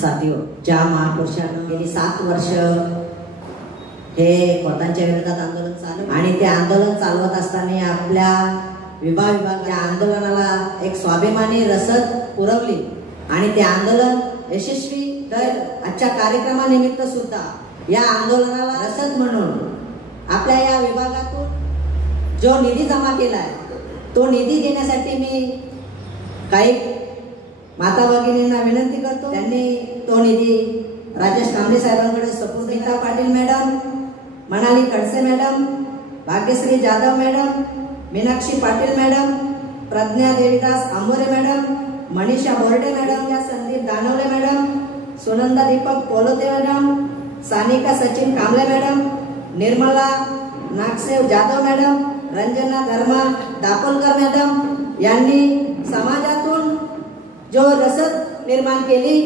साथियो, ज्या महापुरुषांनी गेली 7 वर्ष हे खोतांच्या विरोधात आंदोलन चालू आणि ते आंदोलन चालवत असताना आपल्या विभागाच्या आंदोलनाला एक स्वाभिमानी रसद पुरवली आणि ते आंदोलन यशस्वी तर आजच्या कार्यक्रमानिमित्त सुद्धा या आंदोलनाला रसद म्हणून आपल्या या विभागातून जो निधी जमा केलाय तो निधी देण्यासाठी मी काही माता भगिनींना विनंती करतो, त्यांनी तो निधी राजेश कांबळे साहेबांकडे सपूर्द. Nita Patil madam, Manali Khadse madam, Bhagyashree Jadhav madam, Meenakshi Patil madam, Pradnya Devidas Ambore madam, Manisha Borde madam, Sandeep Danwale madam, Sunanda Deepak Polote madam, Sanika Sachin Kamble madam, Nirmala Nagsev Jadhav madam, Ranjana Dharma Dapolkar madam यांनी समाजातून जो रसद निर्माण केली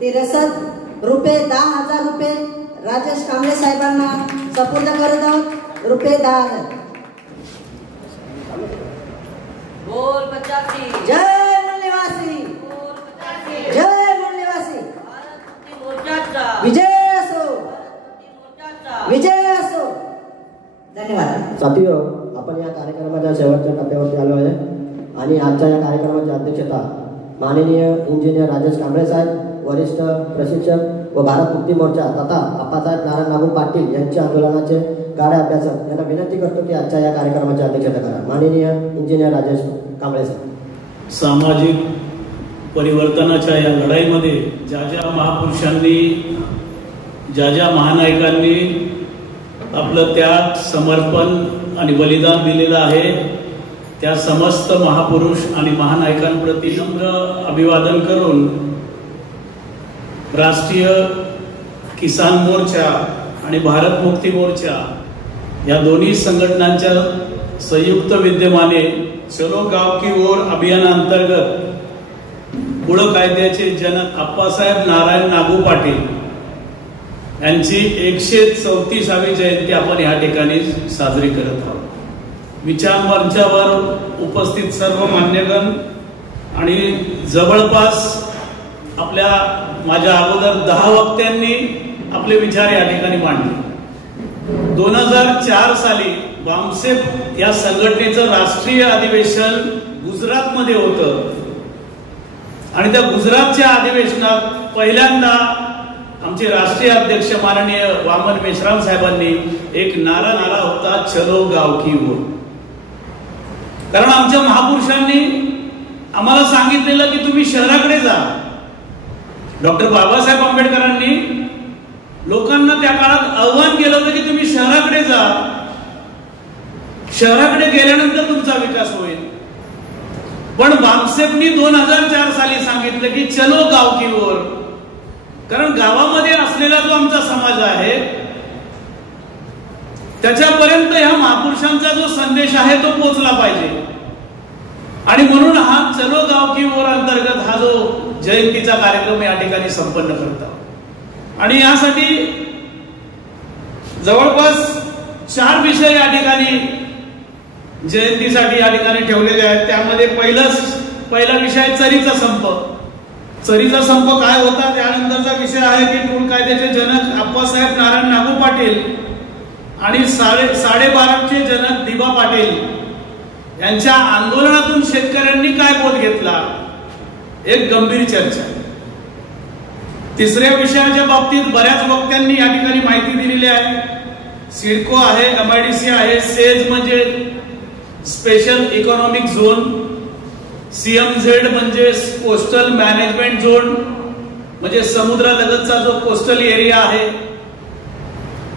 ती रसद ₹10,000 राजेश कांबळे साहेबांना सपूर्द करत आहोत. ₹10,000. बोल 85. जय मूलनिवासी, जय मूलनिवासी. विजय असो, विजय असो. धन्यवाद. साथियो, आपण या कार्यक्रमाच्या शेवटच्या टप्प्यावरती आलो आहे आणि आजच्या या कार्यक्रमाची अध्यक्षता माननीय इंजिनियर राजेश कांबळे साहेब, वरिष्ठ प्रशिक्षक व भारत मुक्ती मोर्चा तथा आप्पासाहेब नारायण नागू पाटील यांच्या आंदोलनाचे गाढे अभ्यासक यांना विनंती करतो की आजच्या या कार्यक्रमाची अध्यक्षता करा. माननीय इंजिनियर राजेश कांबळे साहेब. सामाजिक परिवर्तनाच्या या लढाईमध्ये ज्या ज्या महापुरुषांनी, ज्या ज्या महानायकांनी आपलं त्याग, समर्पण आणि बलिदान दिलेलं आहे त्या समस्त महापुरुष आणि महानायकांप्रती नम्र अभिवादन करून राष्ट्रीय किसान मोर्चा आणि भारत मुक्ती मोर्चा या दोन्ही संघटनांच्या संयुक्त विद्यमाने चलो गाव की ओर अभियानांतर्गत कुळ कायद्याचे जनक आप्पासाहेब नारायण नागू पाटील यांची 134वी जयंती आपण या ठिकाणी साजरी करत आहोत. विचार मंचावर उपस्थित सर्व मान्यगण आणि जवळपास माझ्या अगोदर 10 वक्त्यांनी आपले विचार या ठिकाणी मांडले. 2004 साली बामसेफ या संघटनेचं राष्ट्रीय अधिवेशन गुजरातमध्ये होतं आणि त्या गुजरातच्या अधिवेशनात पहिल्यांदा आमचे राष्ट्रीय अध्यक्ष माननीय वामन मेश्राम साहेबांनी एक नारा नारा होता, चलो गाव की ओर. कारण आमच्या महापुरुषांनी आम्हाला सांगितलेलं की तुम्ही शहराकडे जा. डॉक्टर बाबासाहेब आंबेडकरांनी लोकांना त्या काळात आव्हान केलं होतं की तुम्ही शहराकडे जा, शहराकडे गेल्यानंतर तुमचा विकास होईल. पण बामसेफनी 2004 साली सांगितलं की चलो गाव की ओर. कारण गावामध्ये असलेला जो आमचा समाज आहे त्याच्यापर्यंत ह्या महापुरुषांचा जो संदेश आहे तो पोहोचला पाहिजे आणि म्हणून हा चलो गाव की ओर अंतर्गत हा जो जयंतीचा कार्यक्रम या ठिकाणी संपन्न करतात. आणि यासाठी जवळपास 4 विषय या ठिकाणी जयंतीसाठी या ठिकाणी ठेवलेले आहेत. त्यामध्ये पहिला विषय चरीचा संप. चरीचा संप काय होता त्यानंतरचा विषय आहे की कुळ कायद्याचे जनक आप्पासाहेब नारायण नागू पाटील आणि 12.5चे जनक दिबा पाटील यांच्या आंदोलनातून शेतकऱ्यांनी काय बोध घेतला, एक गंभीर चर्चा. तिसऱ्या विषयाच्या बाबतीत बऱ्याच वक्त्यांनी या ठिकाणी माहिती दिलेली आहे. सिडको आहे, MIDC आहे, सेज म्हणजे स्पेशल इकॉनॉमिक झोन, CMZ म्हणजे कोस्टल मॅनेजमेंट झोन म्हणजे समुद्रालगतचा जो कोस्टल एरिया आहे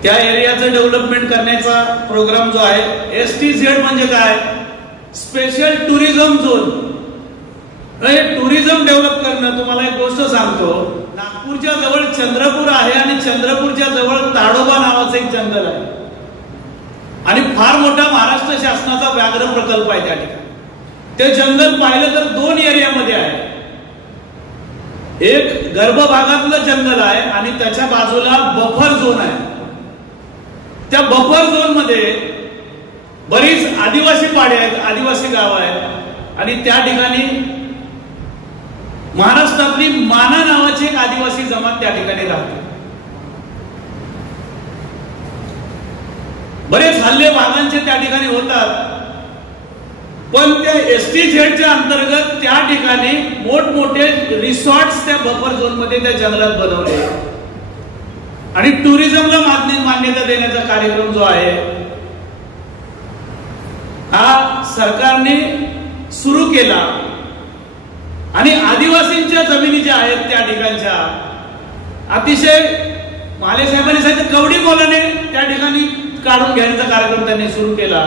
त्या एरियाचं डेव्हलपमेंट करण्याचा प्रोग्राम जो आहे. STZ म्हणजे काय, special tourism zone. Tourism develop करणं. तुम्हाला एक गोष्ट सांगतो, नागपूरच्या जवळ चंद्रपूर आहे आणि चंद्रपूरच्या जवळ ताडोबा नावाचं एक जंगल आहे आणि फार मोठा महाराष्ट्र शासनाचा व्याघ्र प्रकल्प आहे त्या ठिकाणी. ते जंगल पाहिलं तर 2 एरियामध्ये आहे. एक गर्भभागातलं जंगल आहे आणि त्याच्या बाजूला बफर झोन आहे. त्या बफर झोन मध्ये बरीच आदिवासी पाडे आहेत, आदिवासी गाव आहेत आणि त्या ठिकाणी महाराष्ट्रातली माना नावाची एक आदिवासी त्या ठिकाणी राहते. बरेच हल्ले वाघांचे त्या ठिकाणी होतात, पण त्या STZच्या अंतर्गत त्या ठिकाणी मोठमोठे रिसॉर्ट्स त्या बफर झोन मध्ये त्या जंगलात बनवले आणि टुरिझमला मान्यता देण्याचा कार्यक्रम जो आहे हा सरकारने सुरू केला. आणि आदिवासींच्या जमिनी ज्या आहेत त्या ठिकाणच्या अतिशय माले साहेबांनी सांगितलं कवडी मोलाने त्या ठिकाणी काढून घेण्याचा कार्यक्रम त्यांनी सुरू केला.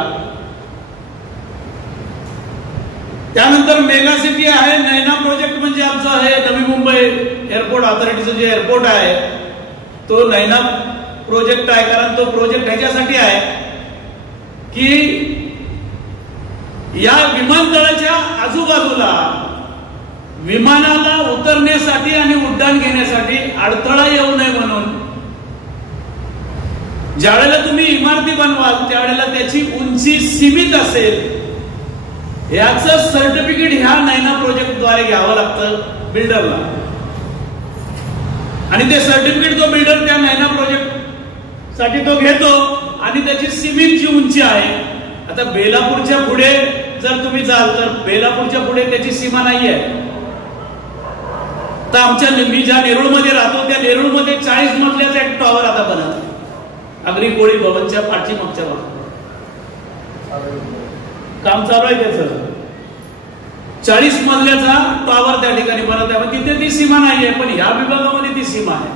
त्यानंतर मेगा सिटी आहे, नैना प्रोजेक्ट म्हणजे आमचं हे नवी मुंबई एअरपोर्ट ऑथॉरिटीचं जे एअरपोर्ट आहे तो नैना प्रोजेक्ट आहे. कारण तो प्रोजेक्ट ह्याच्यासाठी आहे की या विमानतळाच्या आजूबाजूला विमानाला उतरण्यासाठी आणि उड्डाण घेण्यासाठी अडथळा येऊ नये म्हणून ज्यावेळेला तुम्ही इमारती बनवाल त्यावेळेला त्याची उंची सीमित असेल याचं सर्टिफिकेट ह्या नैना प्रोजेक्ट द्वारे घ्यावं लागतं बिल्डरला. आणि ते सर्टिफिकेट तो बिल्डर त्या नैना प्रोजेक्ट साठी तो घेतो आणि त्याची सीमित जी उंची आहे. आता बेलापूरच्या पुढे जर तुम्ही जाल तर बेलापूरच्या पुढे त्याची सीमा नाहीये. तर आमच्या मी ज्या नेरूळमध्ये राहतो त्या नेरूळमध्ये 40 मजल्याचा एक टॉवर आता बनत अग्री कोळी भवनच्या पाठी मागच्या बाजूला काम चालू आहे त्याचं. 40 मजल्याचा टॉवर त्या ठिकाणी बनत आहे. तिथे ती सीमा नाहीये, पण ह्या विभागामध्ये ती सीमा आहे.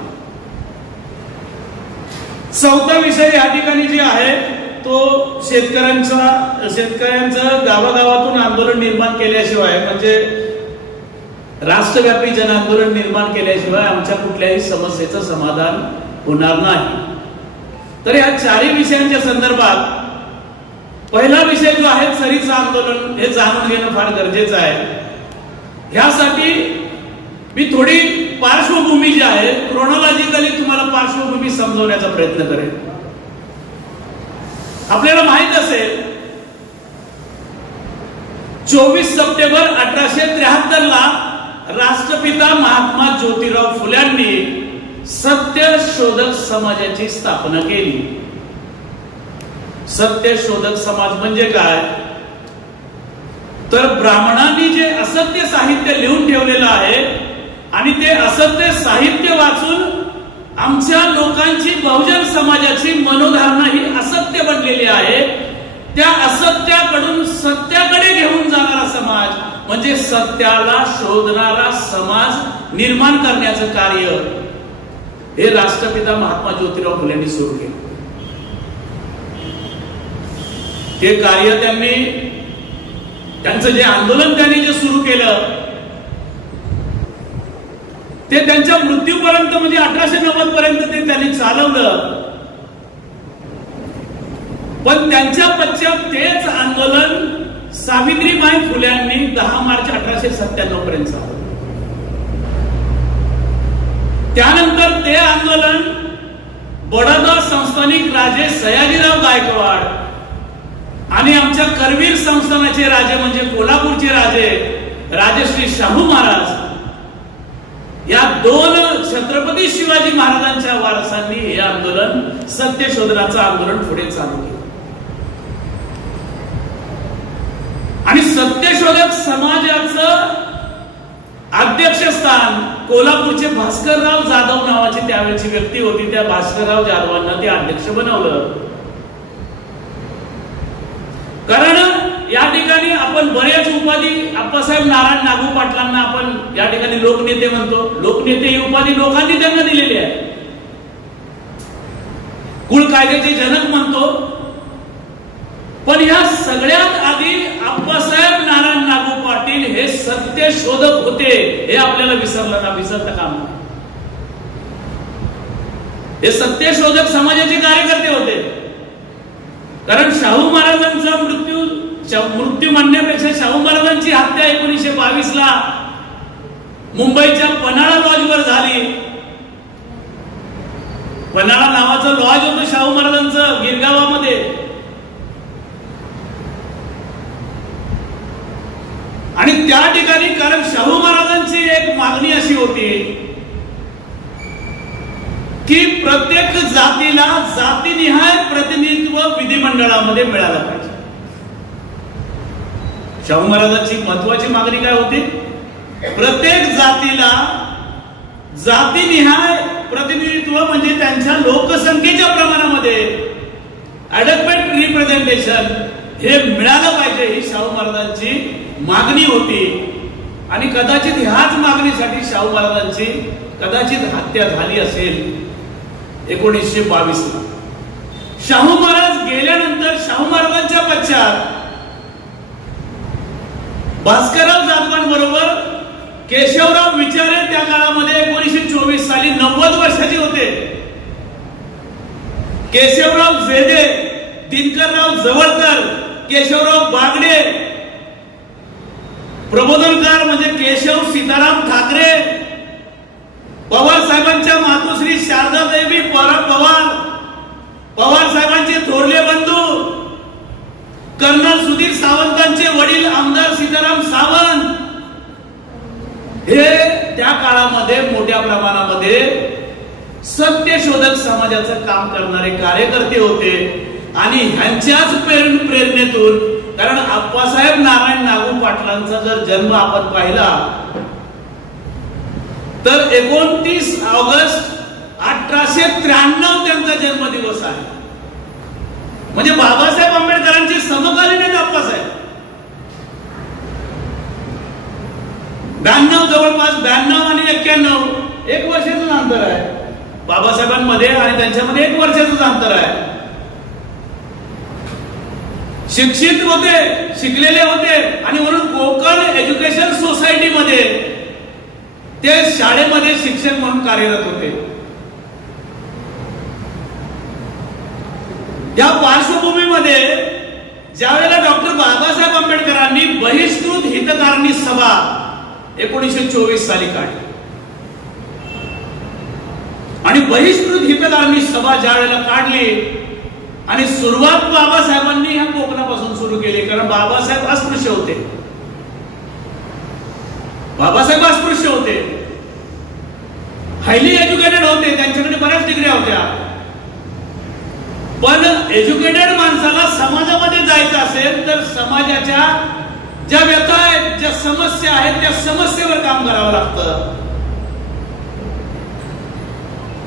चौथा विषय या ठिकाणी जे आहे तो शेतकऱ्यांचं गावागावातून आंदोलन निर्माण केल्याशिवाय म्हणजे राष्ट्रव्यापी जन आंदोलन निर्माण केल्याशिवाय आमच्या कुठल्याही समस्येचं समाधान होणार नाही. तर या चारही विषयांच्या संदर्भात पहिला विषय जो आहे सरीचं आंदोलन हे जाणून घेणं फार गरजेचं आहे. ह्यासाठी मी थोडी पार्श्वभूमी जी आहे क्रोनॉलॉजिकली तुम्हाला पार्श्वभूमी समजवण्याचा प्रयत्न करेन. आपल्याला माहित असेल 24 सप्टेंबर 1873 ला राष्ट्रपिता महात्मा ज्योतिराव फुल्यांनी सत्यशोधक समाजाची स्थापना केली. सत्यशोधक समाज म्हणजे काय तर ब्राह्मणांनी जे असत्य साहित्य लिहून ठेवलेलं आहे आणि ते असत्य साहित्य वाचून आमच्या लोकांची बहुजन समाजाची मनोधारणा ही असत्य बनलेली आहे. त्या असत्याकडून सत्याकडे घेऊन जाणारा समाज म्हणजे सत्याला शोधणारा समाज निर्माण करण्याचं कार्य हे राष्ट्रपिता महात्मा ज्योतिराव फुलेंनी सुरू केलं. ते कार्य त्यांचं जे आंदोलन त्यांनी जे सुरू केलं ते त्यांच्या मृत्यूपर्यंत म्हणजे 1890 पर्यंत ते त्यांनी चालवलं. पण त्यांच्या पश्चात तेच आंदोलन सावित्रीबाई फुल्यांनी 10 मार्च 1897 पर्यंत चालवलं. त्यानंतर ते आंदोलन बडोदा संस्थानिक राजे सयाजीराव गायकवाड आणि आमच्या करवीर संस्थानाचे राजे म्हणजे कोल्हापूरचे राजे राजश्री शाहू महाराज या 2 छत्रपती शिवाजी महाराजांच्या वारसांनी हे आंदोलन सत्यशोधनाचं आंदोलन पुढे चालू केलं. आणि सत्यशोधक समाजाचं अध्यक्षस्थान कोल्हापूरचे भास्करराव जाधव नावाची त्यावेळची व्यक्ती होती. त्या भास्करराव जाधवांना ते अध्यक्ष बनवलं. कारण या ठिकाणी आपण बऱ्याच उपाधी आप्पासाहेब नारायण नागू पाटलांना आपण या ठिकाणी लोकनेते म्हणतो. लोकनेते ही उपाधी लोकांनी त्यांना दिलेली आहे. कुळ कायद्याचे जनक म्हणतो. पण या सगळ्यात आधी आप्पासाहेब नारायण नागू पाटील हे सत्यशोधक होते हे आपल्याला विसरता कामा नये. हे सत्यशोधक समाजाचे कार्यकर्ते होते. कारण शाहू महाराजांचा मृत्यू म्हणण्यापेक्षा शाहू महाराजांची हत्या 1922 ला मुंबईच्या पन्हाळा लॉजवर झाली. पन्हाळा नावाचं लॉज होतं शाहू महाराजांचं गिरगावामध्ये. आणि त्या ठिकाणी कारण शाहू महाराजांची एक मागणी अशी होती प्रत्येक जातीला जातीनिहाय प्रतिनिधित्व विधिमंडळामध्ये मिळालं पाहिजे. शाहू महाराजांची महत्वाची मागणी काय होती? प्रत्येक जातीला जातीनिहाय प्रतिनिधित्व म्हणजे त्यांच्या लोकसंख्येच्या प्रमाणामध्ये ॲडक्वेट रिप्रेझेंटेशन हे मिळालं पाहिजे, ही शाहू महाराजांची मागणी होती. आणि कदाचित ह्याच मागणीसाठी शाहू महाराजांची कदाचित हत्या झाली असेल 1922 ला. शाहू महाराज गेल्यानंतर शाहू महाराजांच्या पश्चात भास्करराव जाधवांबरोबर केशवराव विचारे त्या काळामध्ये 1924 साली 90 वर्षाचे होते. केशवराव जेदे, दिनकरराव जवळकर, केशवराव बागडे, प्रबोधनकार म्हणजे केशव सीताराम ठाकरे, पवार साहेबांच्या मातोश्री शारदादेवी पवार, पवार साहेबांचे थोरले बंधू कर्नल सुधीर सावंतांचे वडील आमदार सीताराम सावंत, हे त्या काळामध्ये मोठ्या प्रमाणामध्ये सत्यशोधक समाजाचं काम करणारे कार्यकर्ते होते. आणि ह्यांच्याच प्रेरणेतून, कारण आप्पासाहेब नारायण नागू पाटलांचा जर जन्म आपण पाहिला तर 29 ऑगस्ट 1893 त्यांचा जन्मदिवस आहे. म्हणजे बाबासाहेब आंबेडकरांचे समकालीन आहेत आप्पासाहेब. 92 जवळपास 92 आणि 91 1 वर्षाचं अंतर आहे बाबासाहेबांमध्ये आणि त्यांच्यामध्ये 1 वर्षाचं अंतर आहे. शिक्षित होते, शिकलेले होते आणि म्हणून कोकण एज्युकेशन सोसायटीमध्ये ते शाळेमध्ये शिक्षक म्हणून कार्यरत होते. या पार्श्वभूमीमध्ये ज्यावेळेला डॉक्टर बाबासाहेब आंबेडकरांनी बहिष्कृत हितकारणी सभा 1924 साली काढली आणि बहिष्कृत हितकारणी सभा ज्या वेळेला काढली आणि सुरुवात बाबासाहेबांनी ह्या कोकणापासून सुरू केली, कारण बाबासाहेब अस्पृश्य होते. बाबासाहेब अस्पृश्य होते, हायली एज्युकेटेड होते, त्यांच्याकडे बऱ्याच डिग्र्या होत्या. पण एज्युकेटेड माणसाला समाजामध्ये जायचं असेल तर समाजाच्या ज्या व्यथा आहेत, ज्या समस्या आहेत, त्या समस्येवर काम करावं लागतं.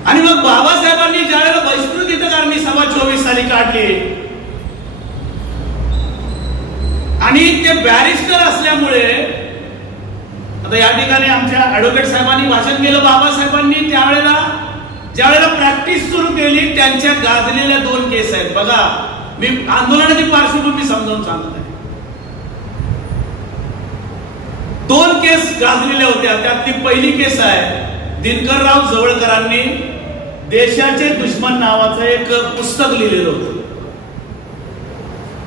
आणि मग बाबासाहेबांनी ज्यावेळेला बहिष्कृत हितकारणी सभा 24 साली काढली आणि ते बॅरिस्टर असल्यामुळे, आता या ठिकाणी आमच्या ऍडव्होकेट साहेबांनी भाषण केलं, बाबासाहेबांनी ज्यावेळेला प्रॅक्टिस सुरू केली त्यांच्या गाजलेल्या 2 केस आहेत. बघा, मी आंदोलनाची पार्श्वभूमी समजावून सांगत आहे. 2 केस गाजलेल्या होत्या. त्यातली पहिली केस आहे, दिनकरराव जवळकरांनी देशाचे दुश्मन नावाचं एक पुस्तक लिहिलेलं होतं,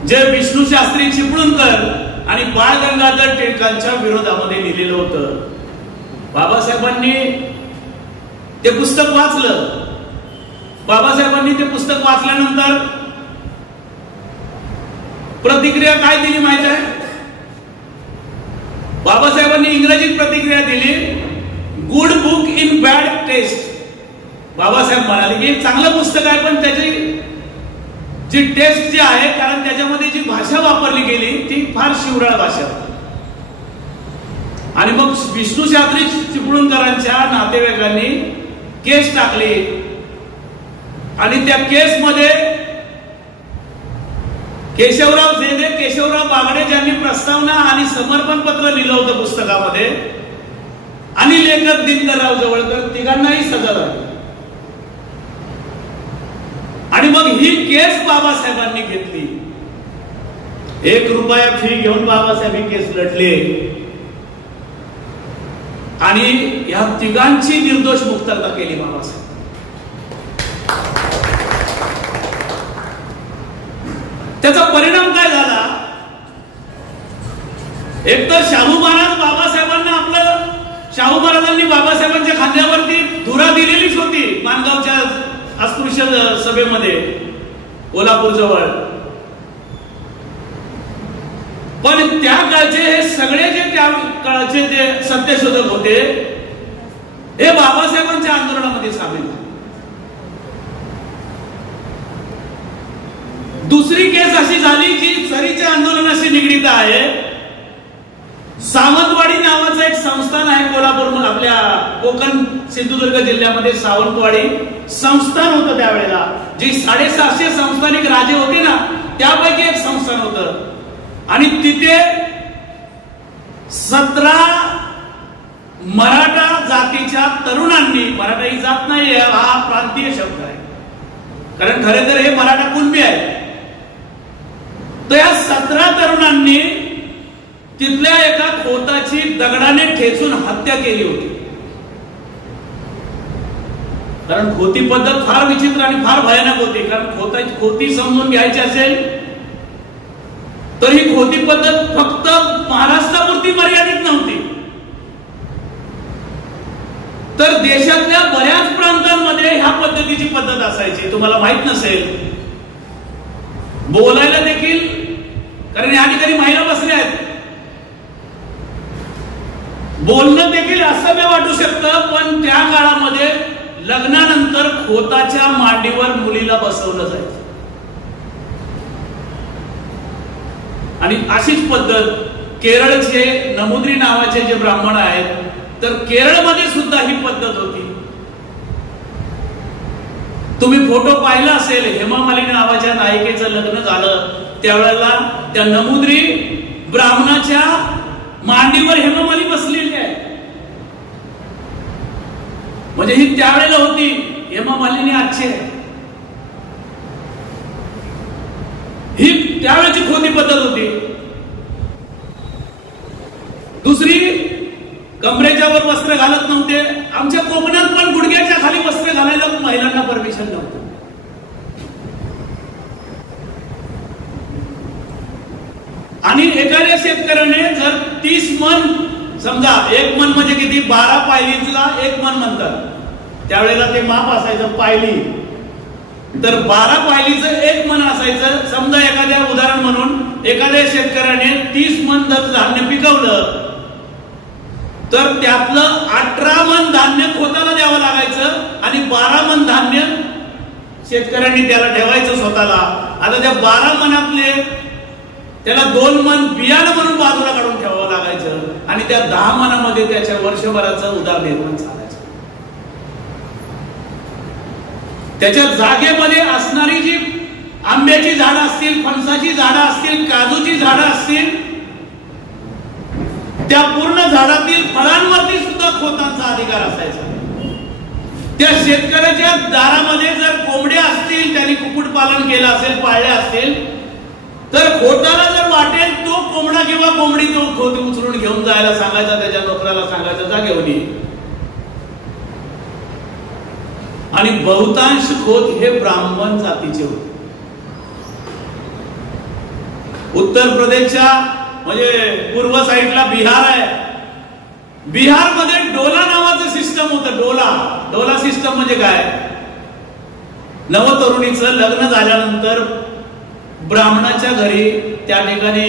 जे विष्णू शास्त्री चिपळूणकर आणि बाळ गंगाधर टिळकांच्या विरोधामध्ये लिहिलेलं होतं. बाबासाहेबांनी ते पुस्तक वाचलं. बाबासाहेबांनी ते पुस्तक वाचल्यानंतर प्रतिक्रिया काय दिली माहिती आहे? बाबासाहेबांनी इंग्रजीत प्रतिक्रिया दिली, good book in bad taste. Babasaheb म्हणाले की चांगलं पुस्तक आहे पण त्याची जी टेस्ट जी आहे, कारण त्याच्यामध्ये जी भाषा वापरली गेली ती फार शिवराळ भाषा. आणि मग विष्णू शास्त्री चिपळूणकरांच्या नातेवाईकांनी केस टाकली आणि त्या केसमध्ये केशवराव जेदे, केशवराव बागडे ज्यांनी प्रस्तावना आणि समर्पण पत्र लिहिलं होतं पुस्तकामध्ये, आणि लेखक दिनकरराव जवळकर, तिघांनाही सजा झाली. आणि मग ही केस बाबासाहेबांनी घेतली. 1 रुपया फी घेऊन बाबासाहेब ही केस लढले आणि या तिघांची निर्दोष मुक्तता केली बाबासाहेब. त्याचा परिणाम काय झाला? एकतर शाहू महाराजांनी बाबासाहेबांच्या खांद्यावरती धुरा दिलेलीच होती माणगावच्या अस्पृश्य सभेमध्ये कोल्हापूर जवळ. पण त्या काळचे हे सगळे जे त्या काळचे जे सत्यशोधक होते हे बाबासाहेबांच्या आंदोलनामध्ये सामील झाले. दुसरी केस अशी झाली जी चरीच्या आंदोलनाशी निगडीत आहे. सावंतवाडी नावाचं एक संस्थान आहे कोल्हापूर, आपल्या कोकण सिंधुदुर्ग जिल्ह्यामध्ये सावंतवाडी संस्थान होतं त्यावेळेला. जी 750 संस्थानिक राजे होते ना, त्यापैकी एक संस्थान होतं. आणि तिथे 17 मराठा जातीच्या तरुणांनी, मराठा ही जात नाही, हा प्रांतीय शब्द आहे, कारण खरे तर हे मराठा कुणबी आहे. तर या 17 तरुणांनी तिथल्या एका खोताची दगडाने ठेचून हत्या केली होती. कारण खोती पद्धत फार विचित्र आणि फार भयानक होती. कारण खोती समजून घ्यायची असेल तर ही खोती पद्धत फक्त महाराष्ट्रापुरती मर्यादित नव्हती, तर देशातल्या बऱ्याच प्रांतांमध्ये ह्या पद्धतीची पद्धत असायची. तुम्हाला माहित नसेल, बोलायला देखील, कारण या ठिकाणी महिला बसल्या आहेत, बोलणं देखील असभ्य वाटू शकतं, पण त्या काळामध्ये लग्नानंतर खोताच्या मांडीवर मुलीला बसवलं जायचं. आणि अशीच पद्धत केरळचे नमुद्री नावाचे जे ब्राह्मण आहेत, तर केरळमध्ये सुद्धा ही पद्धत होती. तुम्ही फोटो पाहिला असेल, हेमा मालिनी नावाच्या नायिकेचं लग्न झालं त्यावेळेला त्या नमुद्री ब्राह्मणाच्या मांडीवर हेमा मालिनी बसलेली आहे. म्हणजे ही त्यावेळेला होती, हेमा मालिनी आजची आहे. ही त्यावेळेची खोटी पद्धत होती. दुसरी, कमरेच्या वर वस्त्र घालत नव्हते. आमच्या कोकणात पण गुडघ्याच्या खाली वस्त्र घालायला महिलांना परमिशन नव्हतं. आणि एखाद्या शेतकऱ्याने जर 30 मन, समजा 1 मन म्हणजे किती, 12 पायलीला 1 मन म्हणतात, त्यावेळेला ते माप असायचं पायली, तर 12 पायलीचं 1 मन असायचं. समजा एखाद्या उदाहरण म्हणून एखाद्या शेतकऱ्याने 30 मन जर धान्य पिकवलं तर त्यातलं 18 मन धान्य खोताला द्यावं लागायचं आणि 12 मन धान्य शेतकऱ्यांनी त्याला ठेवायचं स्वतःला. आता त्या 12 मनातले त्याला 2 मन बियाणं म्हणून बाजूला काढून ठेवावं लागायचं आणि त्या 10 मनामध्ये त्याच्या वर्षभराचं उदरनिर्माण चालायचं. त्याच्या जागेमध्ये असणारी जी आंब्याची झाडं असतील, फणसाची झाडं असतील, काजूची झाडं असतील, त्या पूर्ण झाडातील फळांवरती सुद्धा खोतांचा अधिकार असायचा. त्या शेतकऱ्याच्या दारामध्ये जर कोंबड्या असतील, त्यांनी कुक्कुटपालन केलं असेल, पाळले असतील, तर खोताला जर वाटेल तो कोंबडा किंवा कोंबडी तो खोत उचलून घेऊन जायला सांगायचा, त्याच्या नोकराला सांगायचं जा घेऊन ये. आणि बहुतांश खोत हे ब्राह्मण जातीचे होते. उत्तर प्रदेशच्या म्हणजे पूर्व साईडला बिहार आहे. बिहार मध्ये डोला नावाचं सिस्टम होतं. डोला सिस्टम म्हणजे काय, नवतरुणीचं लग्न झाल्यानंतर ब्राह्मणाच्या घरी त्या ठिकाणी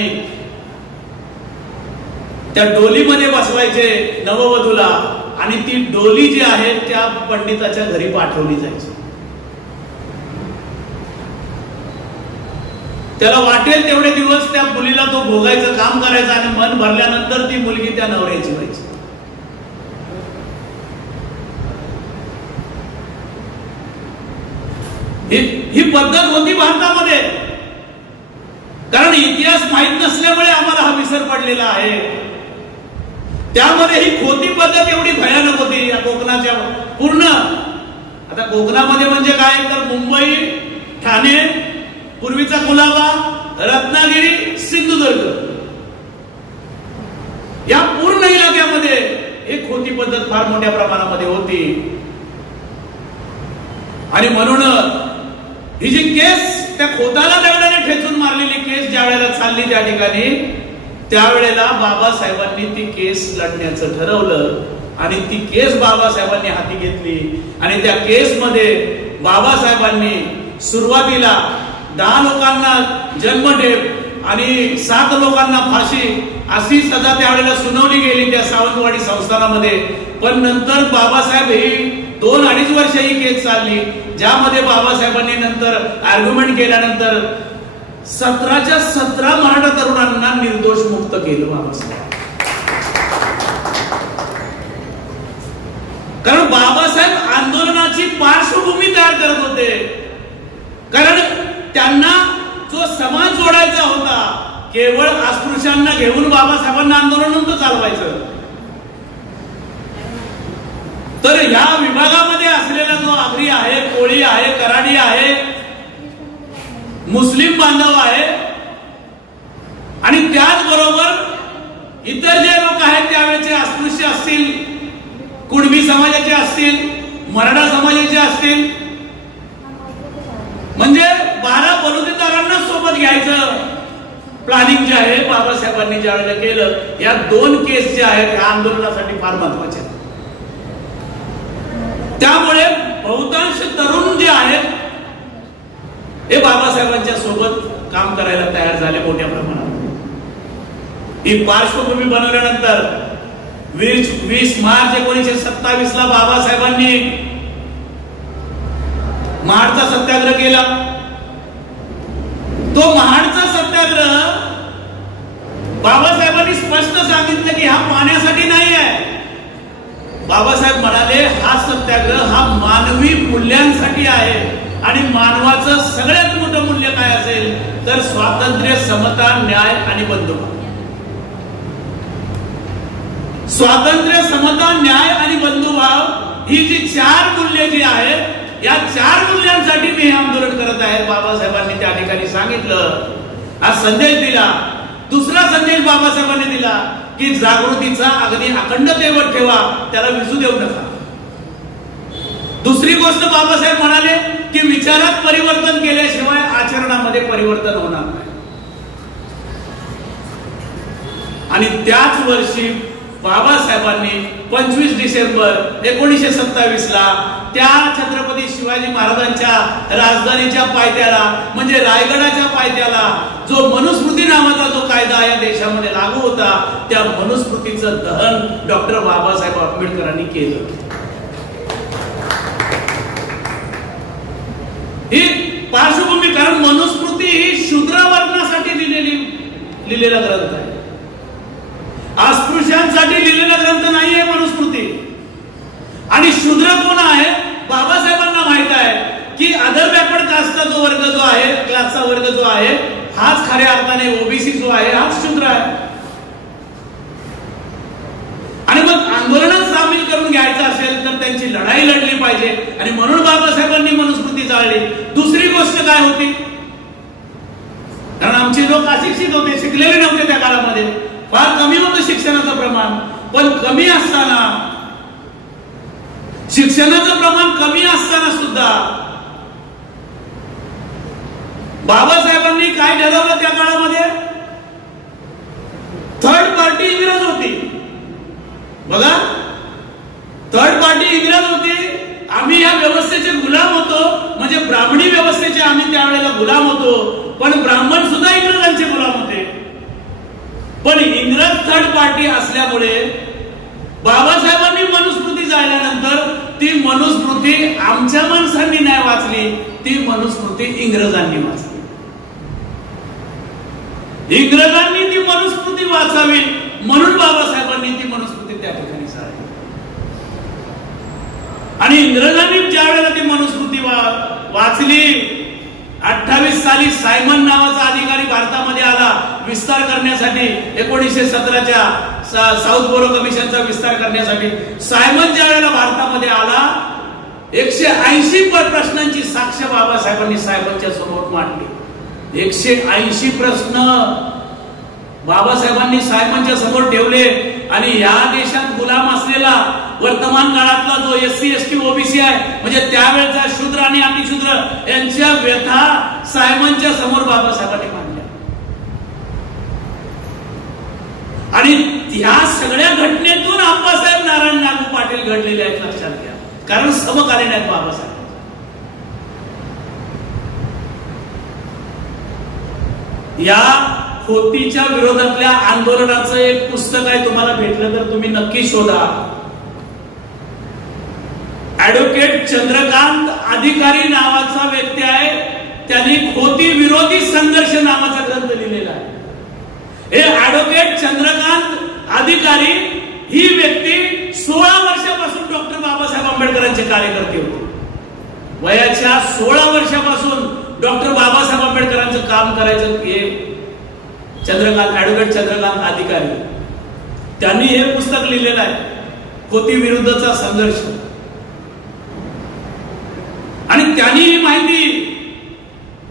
त्या डोलीमध्ये बसवायचे नववधूला आणि ती डोली जी आहे त्या पंडिताच्या घरी पाठवली जायची. त्याला वाटेल तेवढे दिवस त्या मुलीला तो भोगायचं काम करायचं आणि मन भरल्यानंतर ती मुलगी त्या नवऱ्याची व्हायची. ही पद्धत होती भारतामध्ये. कारण इतिहास माहित नसल्यामुळे आम्हाला हा विसर पडलेला आहे. त्यामध्ये ही खोटी पद्धत एवढी भयानक होती या कोकणाच्या पूर्ण. आता कोकणामध्ये म्हणजे काय, तर मुंबई, ठाणे, पूर्वीचा कुलाबा, रत्नागिरी, सिंधुदुर्ग या पूर्ण इलाक्यामध्ये एक खोटी पद्धत फार मोठ्या प्रमाणामध्ये होती. आणि म्हणून ही जी केस त्या खोताला दगडाने ठेचून मारलेली केस ज्या वेळेला चालली त्या ठिकाणी, त्यावेळेला बाबासाहेबांनी ती केस लढण्याचं ठरवलं आणि ती केस बाबासाहेबांनी हाती घेतली. आणि त्या केसमध्ये बाबासाहेबांनी सुरुवातीला 10 लोकांना जन्मठेप आणि 7 लोकांना फाशी अशी सजा त्यावेळेला सुनावली गेली त्या सावंतवाडी संस्थानामध्ये. पण नंतर बाबासाहेब ही 2-2.5 वर्ष ही केस चालली, ज्यामध्ये बाबासाहेबांनी नंतर आर्ग्युमेंट केल्यानंतर 17च्या 17 मराठा तरुणांना निर्दोष मुक्त केलं बाबासाहेब. कारण बाबासाहेब आंदोलनाची पार्श्वभूमी तयार करत होते. कारण त्यांना जो समाज जोडायचा होता, केवळ अस्पृश्यांना घेऊन बाबासाहेबांना आंदोलन नव्हतं चालवायचं. तर ह्या विभागामध्ये असलेला जो आगरी आहे, कोळी आहे, कराडी आहे, मुस्लिम बांधव आहे आणि त्याचबरोबर इतर जे लोक आहेत त्यावेळेचे अस्पृश्य असतील, कुणबी समाजाचे असतील, मराठा समाजाचे असतील, म्हणजे 12 बलुतेदारांना सोबत घ्यायचं प्लॅनिंग जे आहे बाबासाहेबांनी ज्या वेळेला केलं. या 2 केस ज्या आहेत ह्या आंदोलनासाठी फार महत्वाच्या. त्यामुळे बहुतांश तरुण जे आहेत हे बाबासाहेबांच्या सोबत काम करायला तयार झाले मोठ्या प्रमाणात. ही पार्श्वभूमी बनवल्यानंतर 20 मार्च 1927 ला बाबासाहेबांनी महाडचा सत्याग्रह केला. तो महाडचा सत्याग्रह बाबासाहेबांनी स्पष्ट सांगितलं की हा पाण्यासाठी नाही आहे. बाबासाहेब म्हणाले हा सत्याग्रह हा मानवी मूल्यांसाठी आहे आणि मानवाचं सगळ्यात मोठं मूल्य काय असेल तर स्वातंत्र्य, समता, न्याय आणि बंधुभाव. स्वातंत्र्य, समता, न्याय आणि बंधुभाव ही जी 4 मूल्ये जी आहेत, या 4 मूल्यांसाठी मी हे आंदोलन करत आहे. बाबासाहेबांनी त्या ठिकाणी सांगितलं, हा संदेश दिला. दुसरा संदेश बाबासाहेबांनी दिला की जागृतीचा अगदी अखंडतेवर ठेवा, त्याला विसू देऊ नका. दुसरी गोष्ट बाबासाहेब म्हणाले की विचारात परिवर्तन केल्याशिवाय आचरणामध्ये परिवर्तन होणार नाही. आणि त्याच वर्षी बाबासाहेबांनी 25 डिसेंबर 1927 ला त्या छत्रपती शिवाजी महाराजांच्या राजधानीच्या पायथ्याला म्हणजे रायगडाच्या पायथ्याला जो मनुस्मृती नावाचा जो कायदा या देशामध्ये लागू होता, त्या मनुस्मृतीचं दहन डॉक्टर बाबासाहेब आंबेडकरांनी केलं. ही पार्श्वभूमी, कारण मनुस्मृती ही शूद्र वर्णासाठी लिहिलेला ग्रंथ आहे, अस्पृश्यांसाठी लिहिलेला ग्रंथ नाहीये मनुस्मृती. आणि शूद्र कोण आहे बाबासाहेबांना माहित आहे की अदर बॅकवर्ड कास्टचा जो वर्ग जो आहे, क्लासचा वर्ग जो आहे, हाच खऱ्या अर्थाने ओबीसी जो आहे हाच शूद्र आहे. आणि मग आंदोलनात सामील करून घ्यायचं असेल तर त्यांची लढाई लढली पाहिजे आणि म्हणून बाबासाहेबांनी मनुस्मृती जाळली. दुसरी गोष्ट काय होती, कारण आमचे लोक अशिक्षित होते, शिकलेले नव्हते त्या काळामध्ये, फार कमी होतं शिक्षणाचं प्रमाण. पण कमी असताना, शिक्षणाचं प्रमाण कमी असताना सुद्धा बाबासाहेबांनी काय ठरवलं त्या काळामध्ये, थर्ड पार्टी इंग्रज होती. बघा, थर्ड पार्टी इंग्रज होती. आम्ही या व्यवस्थेचे गुलाम होतो, म्हणजे ब्राह्मणी व्यवस्थेचे आम्ही त्यावेळेला गुलाम होतो. पण ब्राह्मण सुद्धा इंग्रजांचे गुलाम होते. पण इंग्रज थर्ड पार्टी असल्यामुळे बाबासाहेबांनी मनुस्मृती जाळल्यानंतर ती मनुस्मृती आमच्या माणसांनी नाही वाचली, ती मनुस्मृती इंग्रजांनी वाचली. इंग्रजांनी ती मनुस्मृती वाचावी म्हणून बाबासाहेबांनी ती मनुस्मृती त्या ठिकाणी जाळली. आणि इंग्रजांनी ज्या वेळेला ती मनुस्मृती वाचली, 28 साली सायमन नावाचा अधिकारी भारतामध्ये आला विस्तार करण्यासाठी. 1917च्या साऊथ बोरो कमिशनचा विस्तार करण्यासाठी सायमन ज्या वेळेला भारतामध्ये आला, 180 प्रश्नांची साक्ष बाबासाहेबांनी सायमनच्या समोर मांडली. 180 प्रश्न बाबासाहेबांनी सायमनच्या समोर ठेवले. आणि या देशात गुलाम असलेला वर्तमान काळातला जो SC ST OBC आहे, म्हणजे त्यावेळेचा शूद्र आणि अतिशूद्र यांच्या व्यथा सायमनच्या समोर बाबासाहेबांनी मांडल्या. आणि या सगळ्या घटनेतून आप्पासाहेब नारायण नागू पाटील घडलेले आहेत, लक्षात घ्या, कारण समकालीन आहेत बाबासाहेब. या खोतीच्या विरोधातल्या आंदोलनाचं एक पुस्तक आहे, तुम्हाला भेटलं तर तुम्ही नक्की शोधा. ऍडव्होकेट चंद्रकांत अधिकारी नावाचा व्यक्ती आहे, त्यांनी खोती विरोधी संघर्ष नावाचा ग्रंथ लिहिलेला आहे. हे ऍडव्होकेट चंद्रकांत अधिकारी ही व्यक्ती 16 वर्षापासून डॉक्टर बाबासाहेब आंबेडकरांचे कार्यकर्ते होते. वयाच्या 16 वर्षापासून डॉक्टर बाबासाहेब आंबेडकरांचं काम करायचं हे ऍडव्होकेट चंद्रकांत अधिकारी त्यांनी हे पुस्तक लिहिलेलं आहे, खोती विरुद्धचा संघर्ष. आणि त्यांनी ही माहिती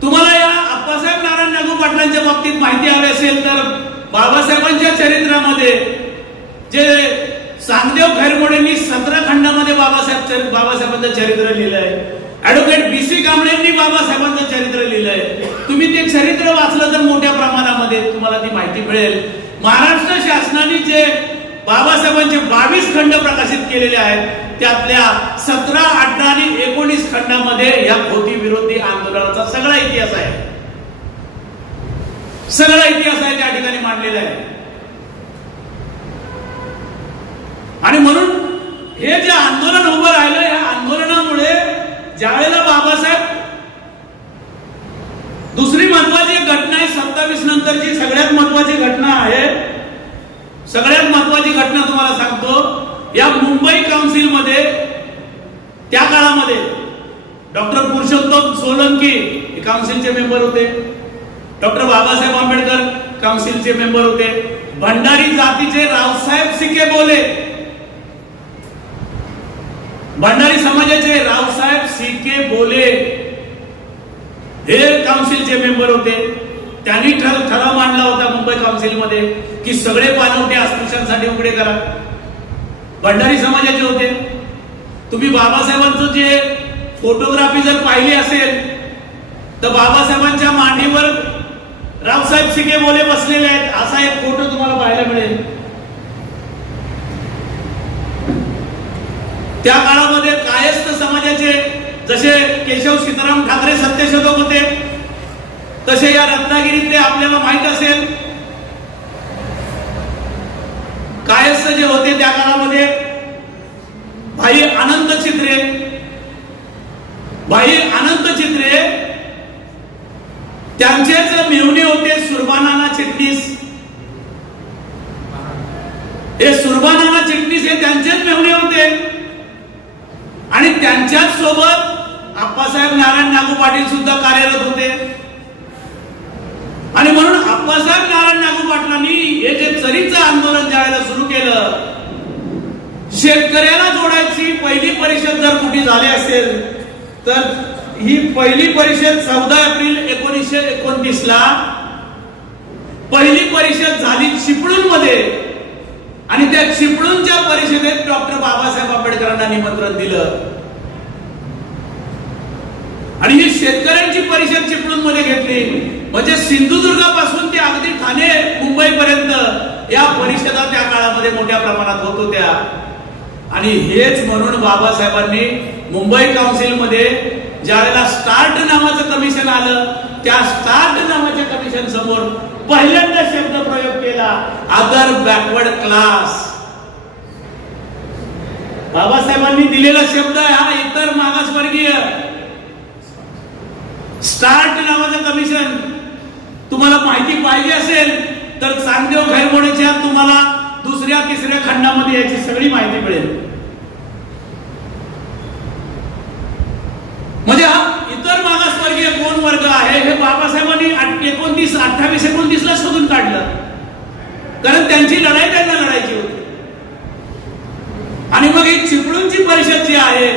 तुम्हाला या आप्पासाहेब नारायण नागू पाटलांच्या बाबतीत माहिती हवी असेल तर बाबासाहेबांच्या चरित्रामध्ये जे सांगदेव खैरमोडेंनी 17 खंडामध्ये बाबासाहेबांचं चरित्र लिहिलंय, ऍडव्होकेट BC कांबळेंनी बाबासाहेबांचं चरित्र लिहिलंय. तुम्ही ते चरित्र वाचलं तर मोठ्या प्रमाणामध्ये तुम्हाला ती माहिती मिळेल. महाराष्ट्र शासनाने जे बाबासाहेबांचे 22 खंड प्रकाशित केलेले आहेत त्यातल्या 17, 18 आणि 19 खंडामध्ये या खोती विरोधी आंदोलनाचा सगळा इतिहास आहे, सगळा इतिहास आहे त्या ठिकाणी मांडलेला आहे. आणि म्हणून हे जे आंदोलन उभं राहिलं, या आंदोलनामुळे ज्यावेळेला बाबासाहेब, दुसरी महत्वाची घटना आहे 27 नंतरची सगळ्यात महत्वाची घटना आहे, सगळ्यात महत्वाची घटना तुम्हाला सांगतो. या मुंबई काउन्सिलमध्ये त्या काळामध्ये डॉक्टर पुरुषोत्तम सोलंकी काउन्सिलचे मेंबर होते, डॉक्टर बाबासाहेब आंबेडकर काउन्सिलचे मेंबर होते, भंडारी जातीचे रावसाहेब सिके बोले, भंडारी समाजाचे रावसाहेब सिके बोले हे काउन्सिलचे मेंबर होते. त्यांनी ठराव मांडला होता मुंबई काउन्सिलमध्ये की सगळे पाणवठे अस्पृश्यांसाठी उघडे करा. भंडारी समाजाचे होते. तुम्ही बाबासाहेबांचं जे फोटोग्राफी जर पाहिली असेल तर बाबासाहेबांच्या मांडीवर रावसाहेब सिके बोले बसलेले आहेत असा एक फोटो तुम्हाला पाहायला मिळेल. त्या काळामध्ये कायस्थ समाजाचे जसे केशव सीताराम ठाकरे सत्यशोधक होते तसे या रत्नागिरीतले आपल्याला माहित असेल कायस्थ जे होते त्या काळामध्ये भाई अनंत चित्रे त्यांचेच मेहुणे होते सुरबानाना चिटणीस. हे सुरबानाना चिटणीस हे त्यांचेच मेहुणे होते आणि त्यांच्याच सोबत आप्पासाहेब नारायण नागू पाटील सुद्धा कार्यरत होते. आणि म्हणून आप्पासाहेब नारायण नागू पाटलांनी हे जे चरीचं आंदोलन ज्यावेळेला सुरू केलं, शेतकऱ्याला जोडायची पहिली परिषद जर कुठे झाली असेल तर ही पहिली परिषद 14 एप्रिल 1929 ला पहिली परिषद झाली चिपळूण मध्ये. आणि त्या चिपळूणच्या परिषदेत डॉक्टर बाबासाहेब आंबेडकरांना निमंत्रण दिलं आणि ही शेतकऱ्यांची परिषद चिपळूण मध्ये घेतली. म्हणजे सिंधुदुर्गापासून ते अगदी ठाणे मुंबई पर्यंत या परिषदा त्या काळामध्ये मोठ्या प्रमाणात होत होत्या. आणि हेच म्हणून बाबासाहेबांनी मुंबई काउन्सिल मध्ये ज्यावेळेला स्टार्ट नावाचं कमिशन आलं त्या स्टार्ट नावाच्या कमिशन समोर पहिल्यांदा शब्द प्रयोग केला, अदर बॅकवर्ड क्लास. बाबासाहेबांनी दिलेला शब्द हा इतर मागासवर्गीय. स्टार्ट नावाचं कमिशन तुम्हाला माहिती पाहिजे असेल तर सांगदेव खैरमोडेच्या तुम्हाला 2ऱ्या 3ऱ्या खंडामध्ये याची सगळी माहिती मिळेल. म्हणजे हा इतर मागासवर्गीय कोण वर्ग आहे हे बाबासाहेबांनी 28-29 ला शोधून काढलं, कारण त्यांची लढाई त्यांना लढायची होती. आणि मग ही चिपळूणची परिषद जी आहे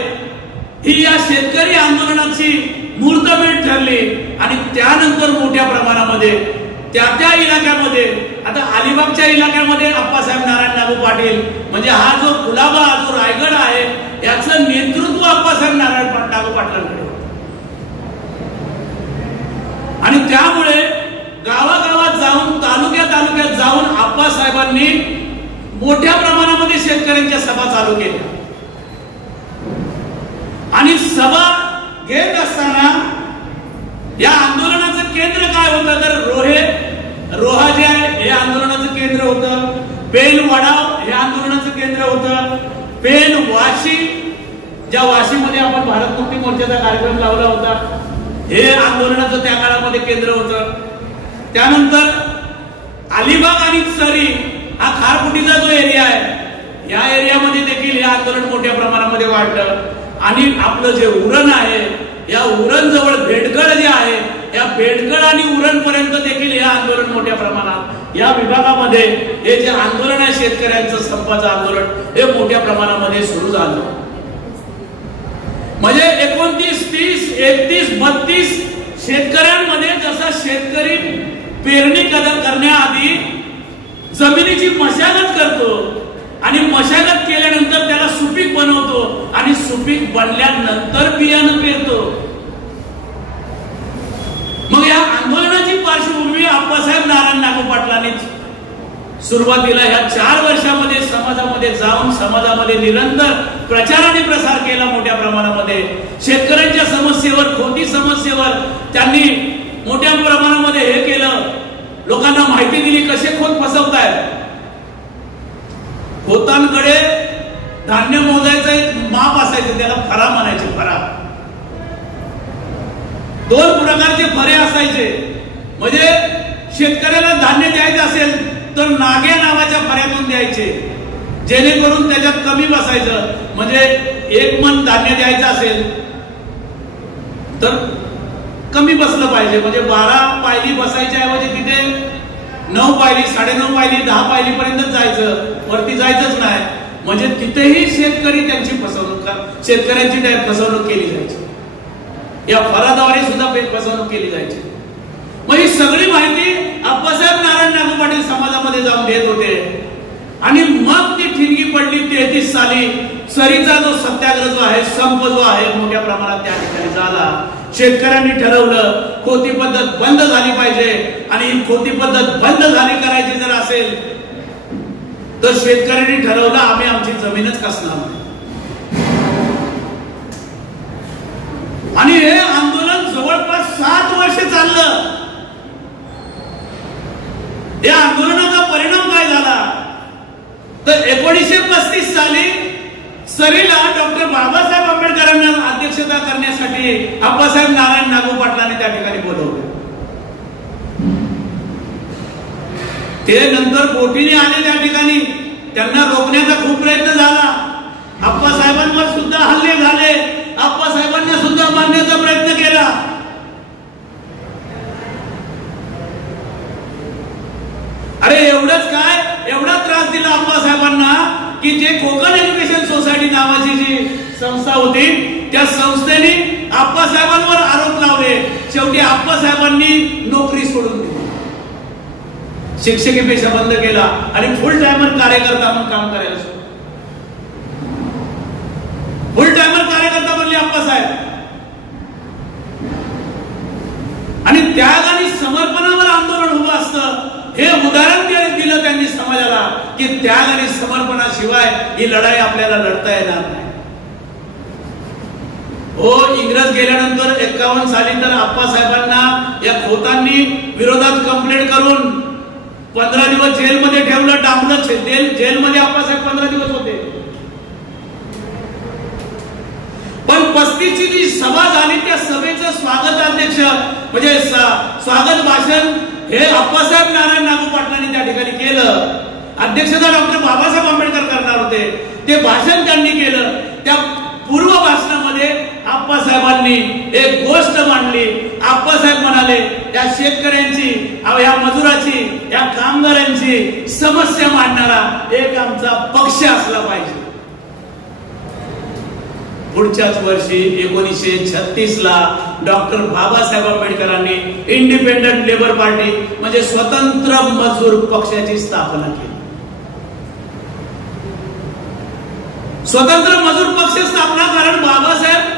ही या शेतकरी आंदोलनाची मुहूर्तमेढ ठरली. आणि त्यानंतर मोठ्या प्रमाणामध्ये त्या इलाक्यामध्ये, आता अलिबागच्या इलाक्यामध्ये आप्पासाहेब नारायण नागू पाटील म्हणजे हा जो कुलाबा जो रायगड आहे याचं नेतृत्व आप्पासाहेब नारायण नागू पाटलांकडे. आणि त्यामुळे गावागावात जाऊन तालुक्यात जाऊन आप्पासाहेबांनी मोठ्या प्रमाणामध्ये शेतकऱ्यांच्या सभा चालू केल्या. आणि सभा घेत असताना या आंदोलनाचं केंद्र काय होतं तर रोहा जे आहे हे आंदोलनाचं केंद्र होतं, पेन वडाव हे आंदोलनाचं केंद्र होतं, पेन वाशी ज्या वाशीमध्ये आपण भारत मुक्ती मोर्चाचा कार्यक्रम लावला होता हे आंदोलनाचं त्या काळामध्ये केंद्र होतं. त्यानंतर अलिबाग आणि चरी हा खारफुटीचा जो एरिया आहे, या एरियामध्ये देखील हे आंदोलन मोठ्या प्रमाणामध्ये वाढलं. आणि आपलं जे उरण आहे, या उरण जवळ बेडगड जे आहे, या बेडगड आणि उरण पर्यंत देखील हे आंदोलन मोठ्या प्रमाणात या विभागामध्ये हे जे आंदोलन आहे शेतकऱ्यांचं संपाचं आंदोलन हे मोठ्या प्रमाणामध्ये सुरू झालं. म्हणजे 29, 30, 31, 32 शेतकऱ्यांमध्ये जसा शेतकरी पेरणी करण्याआधी जमिनीची मशागत करतो आणि मशागत केल्यानंतर त्याला सुपीक बनवतो आणि सुपीक बनल्यानंतर बियाणं पेरतो. मग या आंदोलनाची पार्श्वभूमी आप्पासाहेब नारायण नागू पाटलांनी सुरुवातीला ह्या 4 वर्षामध्ये समाजामध्ये जाऊन समाजामध्ये निरंतर प्रचार आणि प्रसार केला. मोठ्या प्रमाणामध्ये शेतकऱ्यांच्या समस्येवर, खोटी समस्येवर त्यांनी मोठ्या प्रमाणामध्ये हे केलं. लोकांना माहिती दिली कसे खोत फसवतायत. खोतांकडे धान्य मोजायचं एक माप असायचं, त्याला फरा म्हणायचे. फरा 2 प्रकारचे फरे असायचे. म्हणजे शेतकऱ्याला धान्य द्यायचं असेल तर नाग्या नावाच्या फऱ्यातून द्यायचे, जेणेकरून त्याच्यात कमी बसायचं. म्हणजे 1 मन धान्य द्यायचं असेल तर कमी बसलं पाहिजे. म्हणजे 12 पायली बसायच्या ऐवजी तिथे 9 पायली, 9.5 पायली, 10 पायली पर्यंत जायचं, वरती जायचंच नाही. म्हणजे तिथेही शेतकरी त्यांची शेतकऱ्यांची फसवणूक केली जायची. या फराद्वारे सुद्धा फसवणूक केली जायची. मग ही सगळी माहिती आप्पासाहेब नारायण नागू पाटील समाजामध्ये जाऊन देत होते. आणि मग ती ठिणगी पडली 33 साली. सरीचा जो सत्याग्रह जो आहे, संप जो आहे, मोठ्या प्रमाणात त्या ठिकाणी झाला. शेतकऱ्यांनी ठरवलं खोती पद्धत बंद झाली पाहिजे. आणि ही खोती पद्धत बंद झाली करायची जर असेल तर शेतकऱ्यांनी ठरवलं आम्ही आमची जमीनच कसणार नाही. आणि हे आंदोलन जवळपास 7 वर्ष चाललं. या आंदोलनाचा परिणाम काय झाला तर 1935 साली सरीला डॉक्टर बाबासाहेब आंबेडकरांना अध्यक्षता करण्यासाठी आप्पासाहेब नारायण नागू पाटलांनी त्या ठिकाणी बोलवलं. ते नंतर बोटीने आले त्या ठिकाणी. त्यांना रोखण्याचा खूप प्रयत्न झाला. आप्पासाहेबांवर सुद्धा हल्ले झाले. आप्पासाहेबांना सुद्धा मारण्याचा प्रयत्न केला. अरे एवढंच काय, एवढा त्रास दिला आप्पासाहेबांना की जे कोकण एज्युकेशन सोसायटी नावाची जी संस्था होती त्या संस्थेने आप्पासाहेबांवर आरोप लावले. शेवटी आप्पासाहेबांनी नोकरी सोडून दिली, शिक्षकी पेशा बंद केला आणि फुल टायमर कार्यकर्ता म्हणून काम करायला सुरू. फुल टायमर कार्यकर्ता बनले आप्पासाहेब. आणि त्याग आणि समर्पणावर आंदोलन उभं असतं हे उदाहरण दिलं त्यांनी समाजाला की त्याग आणि समर्पणाशिवाय ही लढाई आपल्याला लढता येणार नाही. हो, इंग्रज गेल्यानंतर 51 साली तर आप्पासाहेबांना या खोतांनी विरोधात कंप्लेंट करून 15 दिवस जेलमध्ये ठेवलं, डांबलं. जेलमध्ये आप्पासाहेब 15 दिवस होते. पण 35 ची जी सभा झाली त्या सभेचं स्वागत अध्यक्ष म्हणजे स्वागत भाषण हे आप्पासाहेब नारायण नागू पाटलांनी त्या ठिकाणी केलं. अध्यक्षता डॉक्टर बाबासाहेब आंबेडकर करणार होते. ते भाषण त्यांनी केलं. त्या पूर्व भाषणामध्ये आप्पासाहेबांनी एक गोष्ट मांडली. आप्पासाहेब म्हणाले या शेतकऱ्यांची, या मजुराची, या कामगारांची समस्या मांडणारा एक आमचा पक्ष असला पाहिजे. पुढच्याच वर्षी 1936 ला डॉक्टर बाबासाहेब आंबेडकरांनी इंडिपेंडंट लेबर पार्टी म्हणजे स्वतंत्र मजूर पक्षाची स्थापना केली. स्वतंत्र मजूर पक्ष स्थापना कारण बाबासाहेब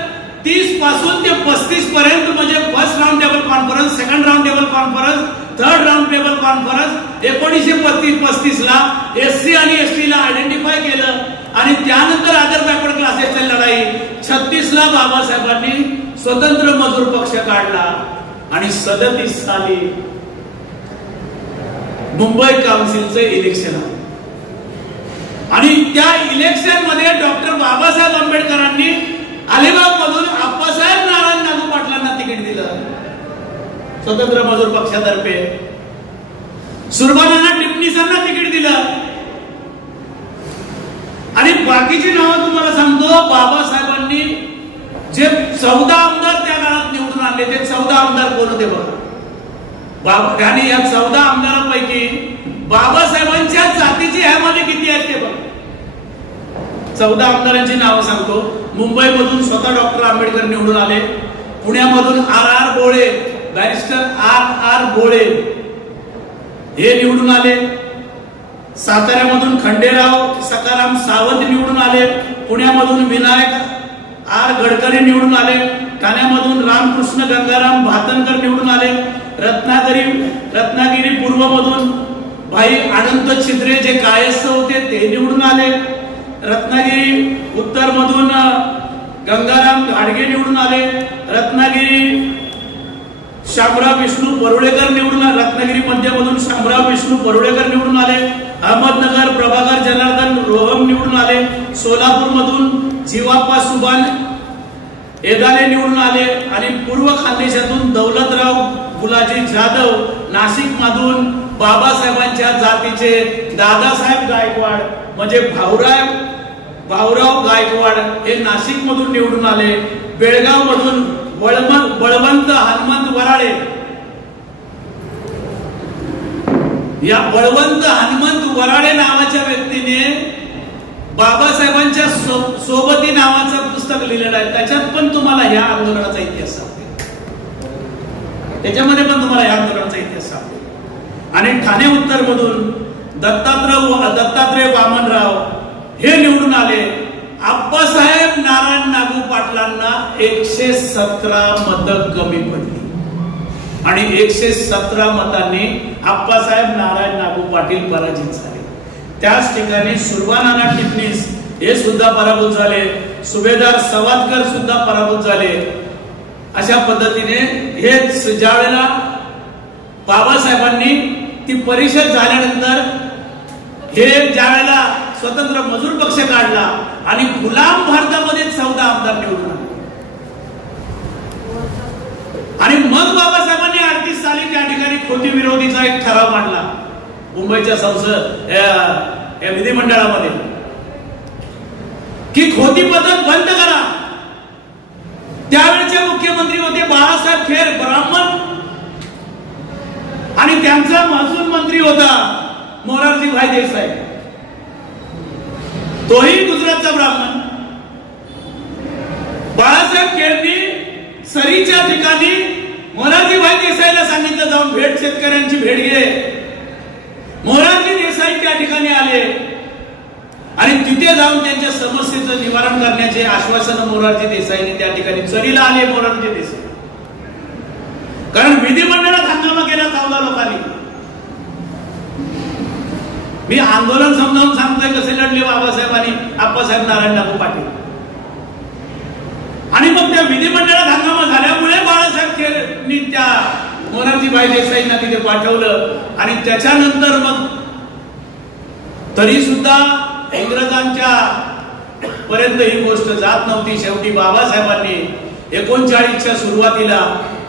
30 पासून ते 35 पर्यंत म्हणजे first round table conference, second round table conference, third round table conference 1935 ला एससी आणि एसटी ला आयडेंटिफाय केलं. आणि त्यानंतर अदर बॅकवर्ड क्लासेसची लढाई 36 ला बाबासाहेबांनी स्वतंत्र मजूर पक्ष काढला. आणि 37 साली मुंबई काउन्सिलचं इलेक्शन आलं. आणि त्या इलेक्शन मध्ये डॉक्टर बाबासाहेब आंबेडकरांनी अलिबाग मधून आप्पासाहेब नारायण नागू पाटलांना तिकीट दिलं. स्वतंत्र मजूर पक्षातर्फे. सुरबानांना टिपणीसांना तिकीट दिलं आणि बाकीची नावं तुम्हाला सांगतो. बाबासाहेबांनी जे 14 आमदार त्या काळात निवडून आणले ते 14 आमदार कोण होते बघा. आणि या 14 आमदारांपैकी बाबासाहेबांच्या जातीची ह्यामध्ये किती आहेत ते बघा. 14 आमदारांची नावं सांगतो. मुंबईमधून स्वतः डॉक्टर आंबेडकर निवडून आले. पुण्यामधून आर बोळे, बॅरिस्टर आर बोळे हे निवडून आले. साताऱ्यामधून खंडेराव सकाराम सावंत निवडून आले. पुण्यामधून विनायक आर गडकरी निवडून आले. ठाण्यामधून रामकृष्ण गंगाराम भातनकर निवडून आले. रत्नागिरी पूर्वमधून भाई अनंत छिद्रे जे कायस्थ होते ते निवडून आले. रत्नागिरी उत्तर मधून गंगाराम घाडगे निवडून आले. रत्नागिरी शामराव विष्णू परुळेकर निवडून आले. रत्नागिरी मध्यमधून शामराव विष्णू परुळेकर निवडून आले. अहमदनगर प्रभाकर जनार्दन रोहम निवडून आले. सोलापूर मधून जीवाप्पा सुभान एदाले निवडून आले. आणि पूर्व खानदेशातून दौलतराव गुलाजी जाधव, नाशिक मधून बाबासाहेबांच्या जातीचे दादासाहेब गायकवाड म्हणजे भाऊराव गायकवाड हे नाशिक मधून निवडून आले. बेळगाव मधून बळवंत हनुमंत वराळे, या बळवंत हनुमंत वराळे नावाच्या व्यक्तीने बाबासाहेबांच्या सोबती नावाचं पुस्तक लिहिलेलं आहे. त्याच्यात पण तुम्हाला ह्या आंदोलनाचा इतिहास सांगते. त्याच्यामध्ये पण तुम्हाला ह्या आंदोलनाचा इतिहास सांगते. आणि ठाणे उत्तर मधून दत्तात्रय वामनराव हे निवडून आले. आप्पासाहेब नारायण नागू पाटलांना 117 मतं कमी पडली आणि 117 मतांनी आप्पासाहेब नारायण नागू पाटील पराजित झाले. त्याच ठिकाणी सुरबानाना टिपणीस हे सुद्धा पराभूत झाले. सुभेदार सवादकर सुद्धा पराभूत झाले. अशा पद्धतीने हे ज्या वेळेला बाबासाहेबांनी ती परिषद झाल्यानंतर हे ज्या वेळेला स्वतंत्र मजूर पक्ष काढला आणि गुलाम भारतामध्ये 14 आमदार निवडून आले. आणि मग बाबासाहेबांनी 38 साली त्या ठिकाणी खोती विरोधीचा एक ठराव मांडला मुंबईच्या संसद या विधिमंडळामध्ये की खोती पद्धत बंद करा. त्यावेळेचे मुख्यमंत्री होते बाळासाहेब खेर ब्राह्मण आणि त्यांचा महसूल मंत्री होता मोरारजी भाई देसाई, तोही गुजरातचा ब्राह्मण. बाळासाहेब खेरनी सरीच्या ठिकाणी मोरारजी भाई देसाईला सांगितलं जाऊन भेट शेतकऱ्यांची भेट घे. मोरारजी देसाई त्या ठिकाणी आले आणि तिथे जाऊन त्यांच्या समस्येचं निवारण करण्याचे आश्वासन मोरारजी देसाईंनी त्या ठिकाणी चरीला आले. मोरारजी देसाई कारण विधिमंडळात हंगामा केला 14 लोकांनी. मी आंदोलन समजावून सांगतोय कसे लढले बाबासाहेब आणि आप्पासाहेब नारायण नागू पाटील. आणि मग त्या विधिमंडळात हंगामा झाल्यामुळे बाळासाहेब खेरनी त्या मोरारजी भाई देसाईंना तिथे पाठवलं. आणि त्याच्यानंतर मग तरी सुद्धा इंग्रजांच्या पर्यंत ही गोष्ट जात नव्हती. शेवटी बाबासाहेबांनी 39च्या सुरुवातीला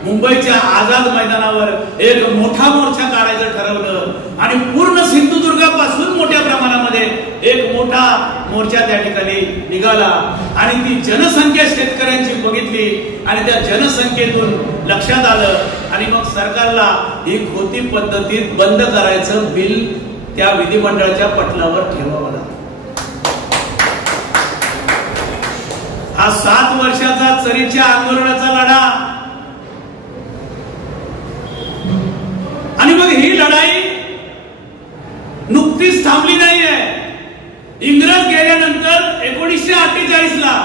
मुंबईच्या आझाद मैदानावर एक मोठा मोर्चा काढायचं ठरवलं आणि पूर्ण सिंधुदुर्गापासून मोठ्या प्रमाणामध्ये एक मोठा मोर्चा त्या ठिकाणी निघाला. आणि ती जनसंख्या शेतकऱ्यांची बघितली आणि त्या जनसंख्येतून लक्षात आलं आणि मग सरकारला ही खोती पद्धतीत बंद करायचं बिल त्या विधिमंडळाच्या पटलावर ठेवावं लागलं. हा 7 वर्षाचा चरीच्या आंदोलनाचा लढा. आणि मग ही लढाई नुकतीच थांबली नाहीये. इंग्रज गेल्यानंतर 1948 ला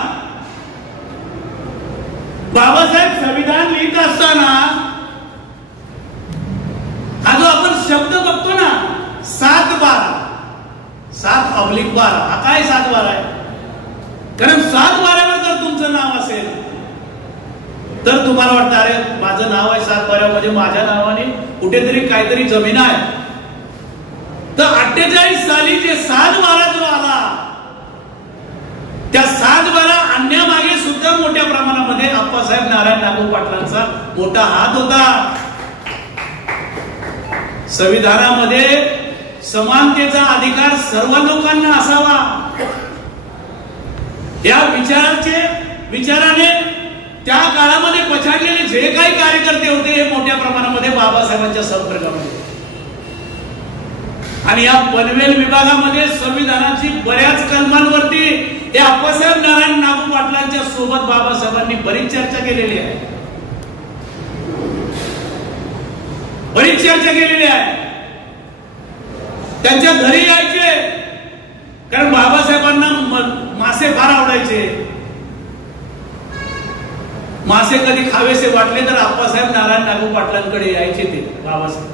बाबासाहेब संविधान लिहित असताना हा जो आपण शब्द बघतो ना 7/12 7/12 हा काय 7/12 आहे. कारण 7/12 जर तुमचं नाव असेल तर तुम्हाला वाटतं अरे माझं नाव आहे 7/12 म्हणजे माझ्या नावाने कुठेतरी काहीतरी जमीन आहे. तर 48 साली जे 7/12 जो आला त्या 7/12 आणण्यामागे सुद्धा मोठ्या प्रमाणामध्ये आप्पासाहेब नारायण नागू पाटलांचा मोठा हात होता. संविधानामध्ये समानतेचा अधिकार सर्व लोकांना असावा या विचाराने त्या काळामध्ये पछाडलेले जे काही कार्यकर्ते होते हे मोठ्या प्रमाणामध्ये बाबासाहेबांच्या संपर्कामध्ये आणि या पनवेल विभागामध्ये संविधानाची बऱ्याच कलमांवरती हे अप्पासाहेब नारायण नागू पाटलांच्या सोबत बाबासाहेबांनी बरीच चर्चा केलेली आहे, बरीच चर्चा केलेली आहे. त्यांच्या घरी यायचे कारण बाबासाहेबांना मासे फार आवडायचे. मासे कधी खावेसे वाटले तर अप्पासाहेब नारायण नागू पाटलांकडे यायचे ते बाबासाहेब.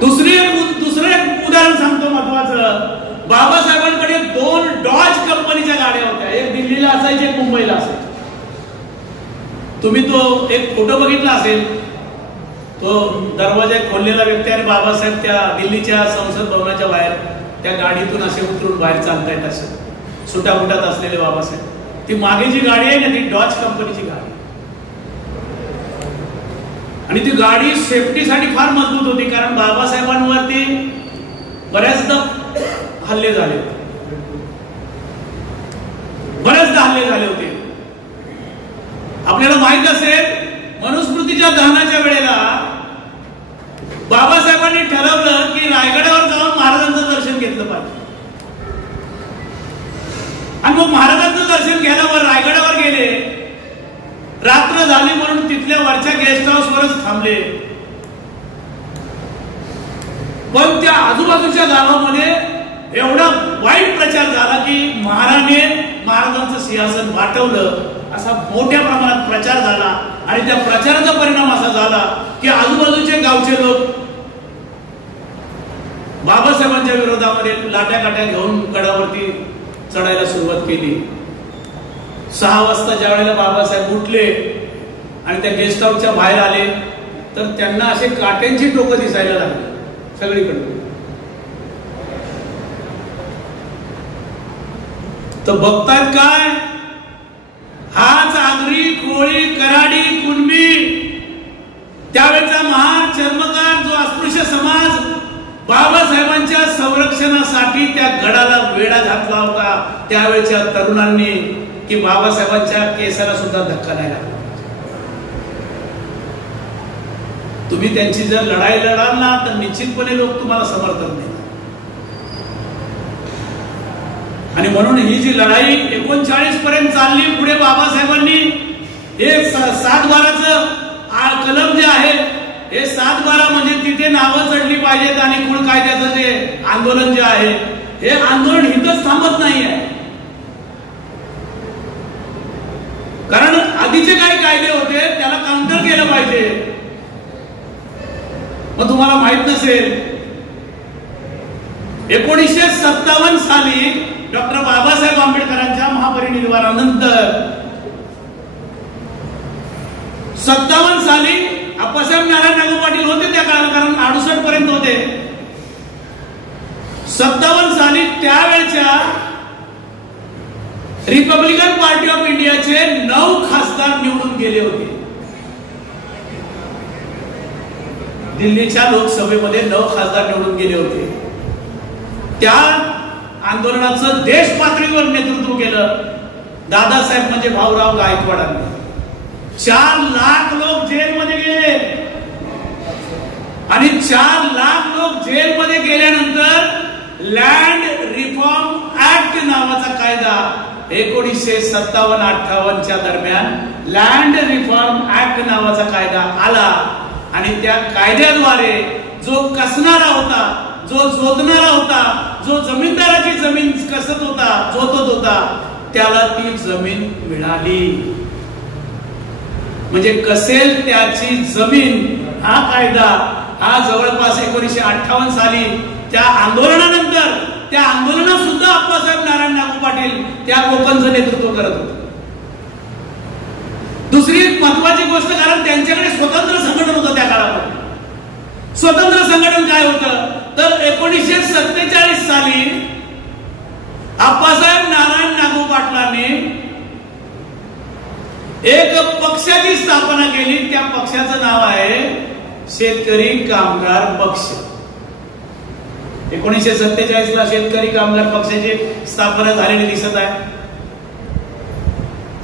दुसरं एक उदाहरण सांगतो महत्वाचं. बाबासाहेबांकडे 2 डॉज कंपनीच्या गाड्या होत्या, एक दिल्लीला असायची एक मुंबईला असायची. तुम्ही तो एक फोटो बघितला असेल, तो दरवाजा खोललेला व्यक्ती आणि बाबासाहेब त्या दिल्लीच्या संसद भवनाच्या बाहेर त्या गाडीतून असे उतरून बाहेर चालतायत, असे सुटाफुटात असलेले बाबासाहेब. ती मागे जी गाडी आहे ना ती डॉज कंपनीची गाडी आणि ती गाडी सेफ्टीसाठी फार मजबूत होती कारण बाबासाहेबांवरती बऱ्याचदा हल्ले झाले होते. आपल्याला माहित असेल मनुस्मृतीच्या दहनाच्या वेळेला बाबासाहेबांनी ठरवलं की रायगडावर जाऊन महाराजांचं दर्शन घेतलं पाहिजे आणि मग महाराजांचं दर्शन घ्यायला रायगडावर गेले. रात्र झाली म्हणून तिथल्या वरच्या गेस्ट हाऊसवरच थांबले. पण त्या आजूबाजूच्या गावामध्ये एवढा वाईट प्रचार झाला की महाराजांचं सिंहासन वाटवलं असा मोठ्या प्रमाणात प्रचार झाला आणि त्या प्रचाराचा परिणाम असा झाला की आजूबाजूचे गावचे लोक बाबासाहेबांच्या विरोधामध्ये लाट्या काट्या घेऊन गडावरती चढायला सुरुवात केली. 6 वाजता ज्या वेळेला बाबासाहेब उठले आणि त्या गेस्ट हाऊसच्या बाहेर आले तर त्यांना असे काट्यांची टोकं दिसायला लागली सगळीकडे. तर बघतायत काय, हाच आगरी, कोळी, कराडी, कुणबी त्यावेळेचा महार चर्मकार जो अस्पृश्य समाज बाबासाहेबांच्या संरक्षणासाठी त्या गडाला वेढा घातला होता त्यावेळेच्या तरुणांनी की बाबासाहेबांच्या केसाला सुद्धा धक्का नाही लागला. तुम्ही त्यांची जर लढाई लढाल ना तर निश्चितपणे लोक तुम्हाला समर्थन देतात. आणि म्हणून ही जी लढाई 39 पर्यंत चालली, पुढे बाबासाहेबांनी हे 7/12चं कलम जे आहे हे 7/12 म्हणजे तिथे नावं चढली पाहिजेत आणि कुळ कायद्याचं जे आंदोलन जे आहे हे आंदोलन इथंच थांबत नाहीये. कारण आधीचे काही कायदे होते त्याला काउंटर केलं पाहिजे. मग तुम्हाला माहित नसेल 1957 साली डॉक्टर बाबासाहेब आंबेडकरांच्या महापरिनिर्वाणानंतर 57 साली अप्पासाहेब नारायण नागू पाटील होते त्या काळात, कारण 68 पर्यंत होते. 57 साली त्यावेळच्या रिपब्लिकन पार्टी ऑफ इंडियाचे 9 खासदार निवडून गेले होते. दिल्लीच्या लोकसभेमध्ये 9 खासदार निवडून गेले होते. त्या आंदोलनाचं देश पातळीवर नेतृत्व केलं दादासाहेब म्हणजे भाऊराव गायकवाडांनी. 4 लाख लोक जेलमध्ये गेले आणि 4 लाख लोक जेलमध्ये गेल्यानंतर लँड रिफॉर्म ऍक्ट नावाचा कायदा 1957-58 दरम्यान लँड रिफॉर्म ऍक्ट नावाचा कायदा आला आणि त्या कायद्याद्वारे जो कसणारा होता, जो जोतणारा होता, जो जमीनदाराची जमीन कसत होता, जोतत होता, त्याला ती जमीन मिळाली. म्हणजे कसेल त्याची जमीन हा कायदा हा जवळपास 1958 साली त्या आंदोलनानंतर, त्या आंदोलनात सुद्धा अप्पासाहेब नारायण नागू पाटील त्या कोकणचं नेतृत्व करत होते. दुसरी एक महत्वाची गोष्ट, कारण त्यांच्याकडे स्वतंत्र संघटन होतं त्या काळामध्ये. स्वतंत्र संघटन काय होतं तर 1947 साली अप्पासाहेब नारायण नागू पाटलांनी एक पक्षाची स्थापना केली. त्या पक्षाचं नाव आहे शेतकरी कामगार पक्ष. 1947 ला शेतकरी कामगार पक्षाची स्थापना झालेली दिसत आहे.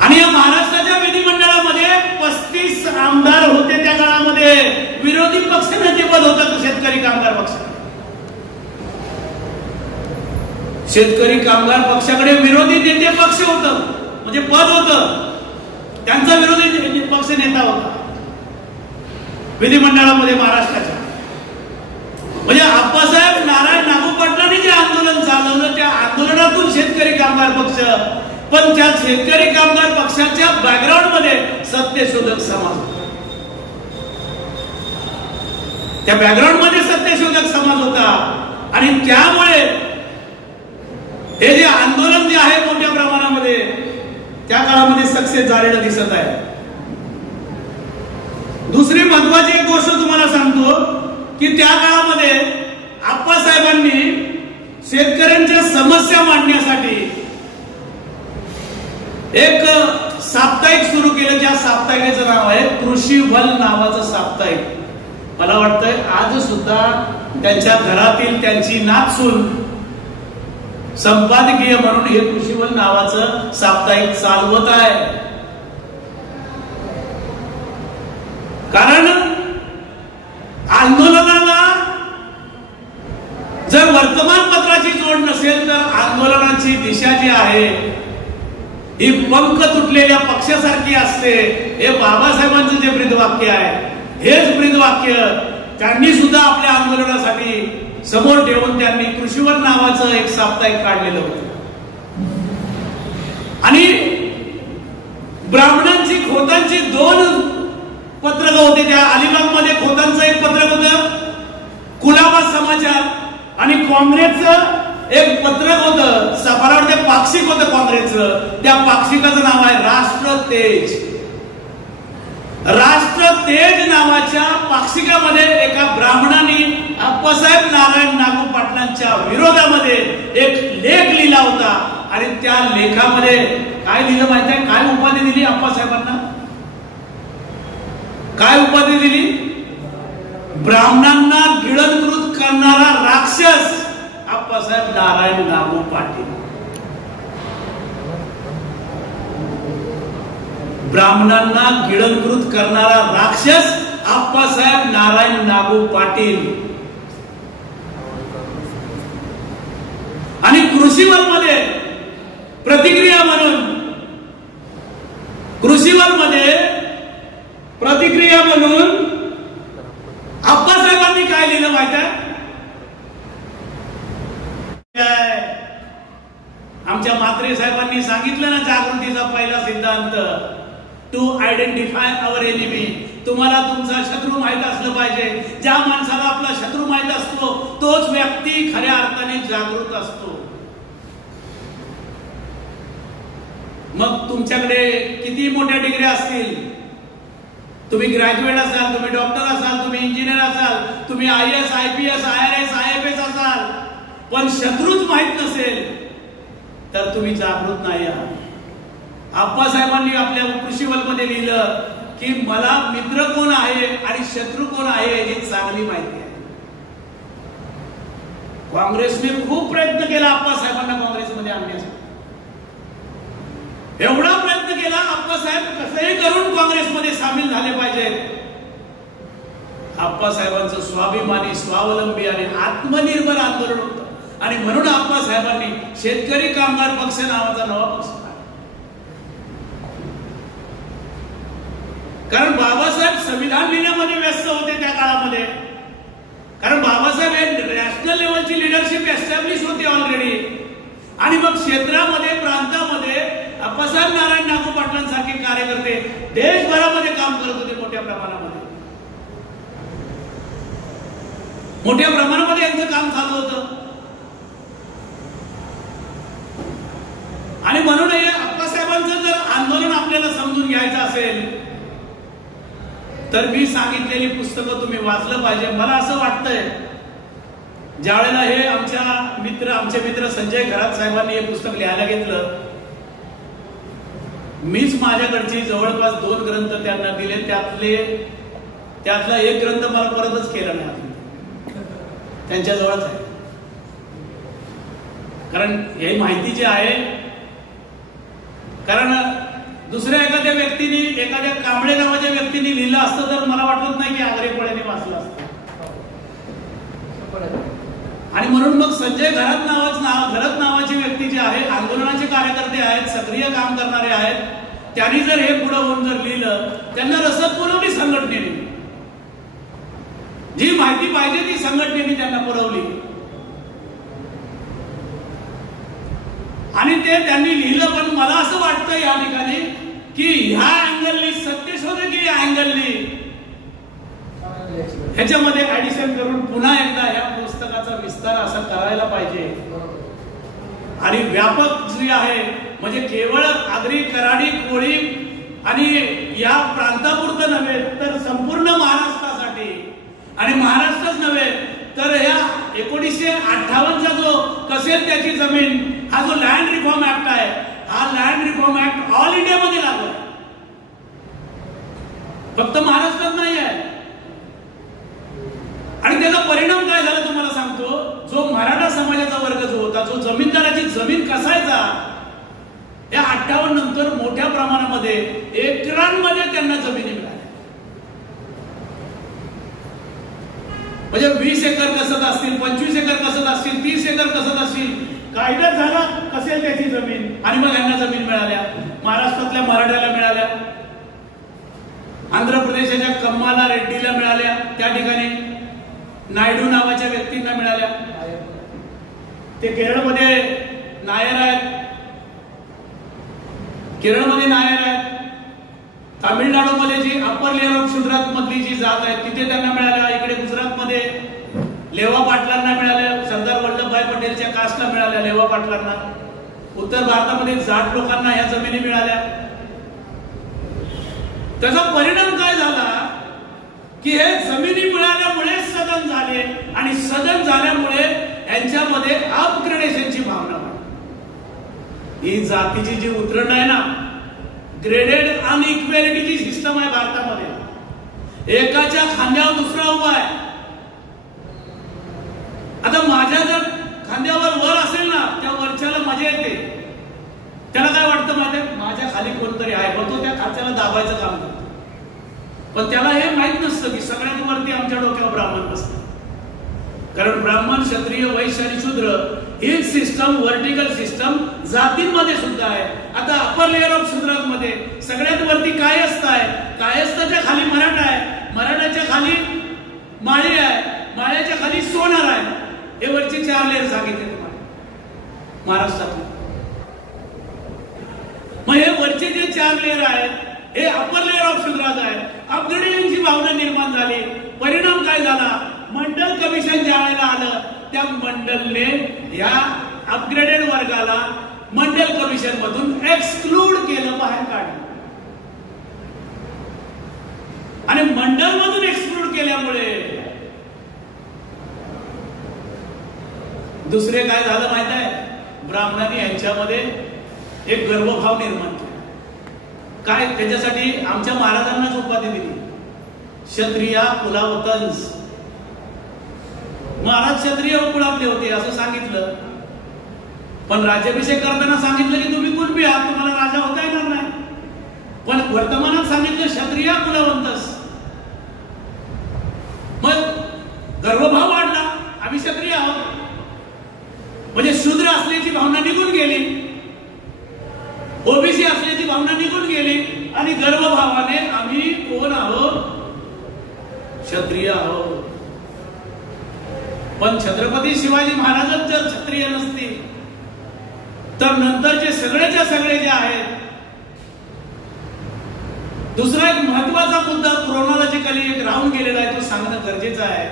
आणि या महाराष्ट्राच्या विधिमंडळामध्ये 35 आमदार होते त्या काळामध्ये. विरोधी पक्षनेतेपद होतं शेतकरी कामगार पक्ष. शेतकरी कामगार पक्षाकडे विरोधी नेते पक्ष होतं, म्हणजे पद होतं. त्यांचा विरोधी पक्ष नेता होता विधिमंडळामध्ये महाराष्ट्राच्या. म्हणजे आप्पासाहेब नारायण नागू पाटलांनी जे आंदोलन चालवलं त्या आंदोलनातून शेतकरी कामगार पक्ष, पण त्या शेतकरी कामगार पक्षाच्या बॅकग्राऊंड मध्ये सत्यशोधक समाज, त्या बॅकग्राऊंड मध्ये सत्यशोधक समाज होता. आणि त्यामुळे हे जे आंदोलन जे आहे मोठ्या प्रमाणामध्ये त्या काळामध्ये सक्सेस झालेलं दिसत आहे. दुसरी महत्वाची एक गोष्ट तुम्हाला सांगतो की त्या काळामध्ये आप्पासाहेबांनी शेतकऱ्यांच्या समस्या मांडण्यासाठी एक साप्ताहिक सुरू केलं. ज्या साप्ताहिकेचं नाव आहे कृषी बल नावाचं साप्ताहिक. मला वाटतंय आज सुद्धा त्यांच्या घरातील त्यांची नातसून संपादकीय म्हणून हे कृषीबल नावाचं साप्ताहिक चालवत आहे. कारण आंदोलनाला जर वर्तमानपत्राची जोड नसेल तर आंदोलनाची दिशा जी आहे ही पंख तुटलेल्या पक्षासारखी असते. हे बाबासाहेबांचं जे ब्रीदवाक्य आहे, हेच ब्रीदवाक्य त्यांनी सुद्धा आपल्या आंदोलनासाठी समोर ठेवून त्यांनी कृषीवर नावाचं एक साप्ताहिक काढलेलं होतं. आणि ब्राह्मणांची खोतांची 2 पत्रक होते. त्या अलिबागमध्ये खोतांचं एक पत्रक होतं, कुलाबा समाचार, आणि काँग्रेसचं एक पत्रक होतं, मला वाटतं पाक्षिक होतं काँग्रेसचं. त्या पाक्षिकाचं नाव आहे राष्ट्र तेज. राष्ट्र तेज नावाच्या पाक्षिकामध्ये एका ब्राह्मणाने आप्पासाहेब नारायण नागू पाटलांच्या विरोधामध्ये एक लेख लिहिला होता. आणि त्या लेखामध्ये काय लिहिलं माहिती आहे? काय उपाधी दिली आप्पासाहेबांना? काय उपाधी दिली? ब्राह्मणांना गिळंकृत करणारा राक्षस आप्पासाहेब नारायण नागू पाटील. ब्राह्मणांना गिळंकृत करणारा राक्षस आप्पासाहेब नारायण नागू पाटील. आणि कृषीवलमध्ये प्रतिक्रिया म्हणून, कृषीवलमध्ये प्रतिक्रिया म्हणून आप्पासाहेबांनी काय लिहिलं माहिती आहे? आमच्या म्हात्रे साहेबांनी सांगितलं ना जागृतीचा पहिला सिद्धांत, टू आयडेंटिफाय अवर एनिमी. तुम्हाला तुमचा शत्रू माहित असलं पाहिजे. ज्या माणसाला आपला शत्रू माहित असतो तोच व्यक्ती खऱ्या अर्थाने जागृत असतो. मग तुमच्याकडे किती मोठ्या डिग्री असतील, तुम्ही ग्रॅज्युएट असाल, तुम्ही डॉक्टर असाल, तुम्ही इंजिनियर असाल, तुम्ही IAS, IPS, IRS, IFS असाल, पण शत्रूच माहित नसेल तर तुम्ही जागृत नाही आहात. आप्पासाहेबांनी आपल्या कृषीवलमध्ये लिहिलं की मला मित्र कोण आहे आणि शत्रू कोण आहे हे चांगली माहिती आहे. काँग्रेसने खूप प्रयत्न केला आप्पासाहेबांना काँग्रेसमध्ये आणण्याचा. एवढा प्रयत्न केला आप्पासाहेब कसंही करून काँग्रेसमध्ये सामील झाले पाहिजेत. आप्पासाहेबांचं स्वाभिमानी, स्वावलंबी आणि आत्मनिर्भर आंदोलन होतं. आणि म्हणून आप्पासाहेबांनी शेतकरी कामगार पक्ष नावाचा नवा पक्ष काढला. कारण बाबासाहेब संविधान लिहिण्यामध्ये व्यस्त होते त्या काळामध्ये. कारण बाबासाहेब हे नॅशनल लेवलची लिडरशिप एस्टॅब्लिश होती ऑलरेडी. आणि मग क्षेत्रामध्ये, प्रांतामध्ये आप्पासाहेब नारायण नागू पाटलांसारखे कार्यकर्ते देशभरामध्ये काम करत होते. मोठ्या प्रमाणामध्ये यांचं काम चालू होतं. आणि म्हणून हे आप्पासाहेबांचं जर आंदोलन आपल्याला समजून घ्यायचं असेल तर मी सांगितलेली पुस्तकं तुम्ही वाचलं पाहिजे. मला असं वाटतंय ज्या वेळेला हे आमचे मित्र संजय घरात साहेबांनी हे पुस्तक लिहायला घेतलं, मीच माझ्याकडची जवळपास 2 ग्रंथ त्यांना दिले. त्यातले त्यातला एक ग्रंथ मला परतच केला नाही, त्यांच्याजवळच आहे. कारण ही माहिती जी आहे, कारण दुसऱ्या एखाद्या व्यक्तीने, एखाद्या कांबळे नावाच्या व्यक्तीने लिहिलं असतं तर मला वाटत नाही की आगरे कोळ्याने वाचलं असतं. आणि म्हणून मग संजय घरात नावाची व्यक्ती जी आहे, आंदोलनाचे कार्यकर्ते आहेत, सक्रिय काम करणारे आहेत, त्यांनी जर हे पुढे होऊन जर लिहिलं, त्यांना रसद पुरवली संघटनेने, जी माहिती पाहिजे ती संघटनेने त्यांना पुरवली. आणि ते त्यांनी लिहिलं. पण मला असं वाटतं या ठिकाणी की ह्या अँगलनी, सत्यशोधकीय अँगलनी ह्याच्यामध्ये ऍडिशन करून पुन्हा एकदा ह्या पुस्तकाचा विस्तार असा करायला पाहिजे. आणि व्यापक जी आहे, म्हणजे केवळ आगरी, कराडी, कोळी आणि या प्रांतापुरतं नव्हे तर संपूर्ण महाराष्ट्रासाठी, आणि महाराष्ट्रच नव्हे तर ह्या 1958चा जो कसेल त्याची जमीन, हा जो लँड रिफॉर्म ऍक्ट आहे, हा लँड रिफॉर्म ऍक्ट ऑल इंडियामध्ये लागू आहे, फक्त महाराष्ट्रात नाही आहे. आणि त्याचा परिणाम काय झाला तुम्हाला सांगतो. जो मराठा समाजाचा वर्ग जो होता, जो जमीनदाराची जमीन कसायचा, या 58 नंतर मोठ्या प्रमाणामध्ये एकरांमध्ये त्यांना जमिनी मिळाल्या. म्हणजे 20 एकर कसत असतील, 25 एकर कसत असतील, 30 एकर कसत असतील, कायदा झाला कसेल त्याची जमीन, आणि मग यांना जमीन मिळाल्या. महाराष्ट्रातल्या मराठ्याला मिळाल्या, आंध्र प्रदेशाच्या कम्माला रेड्डीला मिळाल्या, त्या ठिकाणी नायडू नावाच्या व्यक्तींना मिळाल्या, ते केरळमध्ये नायर आहेत, तामिळनाडूमध्ये जी अप्पर लेअर ऑफ शूद्रात मधली जी जात आहे तिथे त्यांना मिळाल्या. इकडे गुजरातमध्ये लेवा पाटलांना मिळाल्या, सरदार वल्लभभाई पटेलच्या कास्टला मिळाल्या लेवा पाटलांना. उत्तर भारतामध्ये जाट लोकांना ह्या जमिनी मिळाल्या. त्याचा परिणाम काय झाला की हे जमिनी मिळाल्यामुळे सदन झाले, आणि सदन झाल्यामुळे यांच्यामध्ये अपग्रेडेशनची भावना वाढली. ही जातीची जी उतरण आहे ना, ग्रेडेड अनइक्वॅलिटीची सिस्टम आहे भारतामध्ये. एकाच्या खांद्यावर दुसरा उभा आहे. आता माझ्या जर खांद्यावर वर असेल ना, त्या वरच्याला मजा येते. त्याला काय वाटतं माहिती आहे, माझ्या खाली कोणतरी आहे, मग तो त्या खात्याला दाबायचं काम करतो. पण त्याला हे माहित नसतं की सगळ्यात वरती आमच्या डोक्यावर ब्राह्मण बसतात. कारण ब्राह्मण, क्षत्रिय, वैश्य आणि शूद्र ही सिस्टम, व्हर्टिकल सिस्टम जातींमध्ये सुद्धा आहे. आता अपर लेअर ऑफ शूद्रांमध्ये सगळ्यात वरती कायस्थ आहे, कायस्थाच्या खाली मराठा आहे, मराठाच्या खाली माळी आहे, माळ्याच्या खाली सोनार आहे. हे वरचे 4 लेअर सांगितले तुम्हाला महाराष्ट्रात. मग हे वरचे जे 4 लेअर आहेत, हे अपर लेअर ऑफ शूद्रात आहे. अपग्रेडेशनची भावना निर्माण झाली. परिणाम काय झाला, मंडल कमिशन ज्या वेळेला आलं, त्या मंडलने या अपग्रेडेड वर्गाला मंडल कमिशन मधून एक्सक्लूड केलं, बाहेर काढलं. आणि मंडल मधून एक्सक्लूड केल्यामुळे दुसरे काय झालं माहित आहे, ब्राह्मणांनी यांच्यामध्ये एक गर्वभाव निर्माण केला. काय, त्याच्यासाठी आमच्या महाराजांनाच उपाधी दिली, क्षत्रिया कुलावतंस. महाराज क्षत्रिय कुळातले होते असं सांगितलं. पण राज्याभिषेक करताना सांगितलं की तुम्ही कुणबी आहात, तुम्हाला राजा होता येणार नाही. पण वर्तमानात सांगितलं क्षत्रिय कुलवंतस. मग गर्वभाव वाढला, आम्ही क्षत्रिय आहोत. म्हणजे शूद्र असल्याची भावना निघून गेली, ओबीसी असल्याची भावना निघून गेली, आणि गर्वभावाने आम्ही कोण आहोत, क्षत्रिय आहोत. पण छत्रपती शिवाजी महाराजच जर क्षत्रिय नसतील तर नंतरचे सगळेच्या सगळे जे आहेत. दुसरा एक महत्वाचा मुद्दा क्रोनॉलॉजिकली एक राहून गेलेला आहे, तो सांगणं गरजेचं आहे.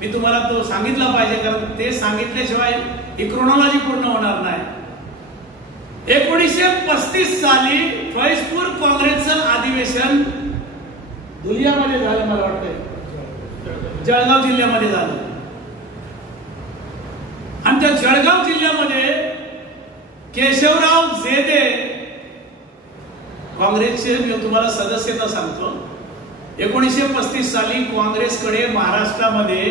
मी तुम्हाला तो सांगितला पाहिजे, कारण ते सांगितल्याशिवाय ही क्रोनॉलॉजी पूर्ण होणार नाही. 1935 साली फैजपूर काँग्रेसचं अधिवेशन धुलियामध्ये झालं, मला वाटतंय जळगाव जिल्ह्यामध्ये झालं. आणि त्या जळगाव जिल्ह्यामध्ये केशवराव जेदे, काँग्रेसचे मी तुम्हाला सदस्यता सांगतो, 1935 साली काँग्रेसकडे महाराष्ट्रामध्ये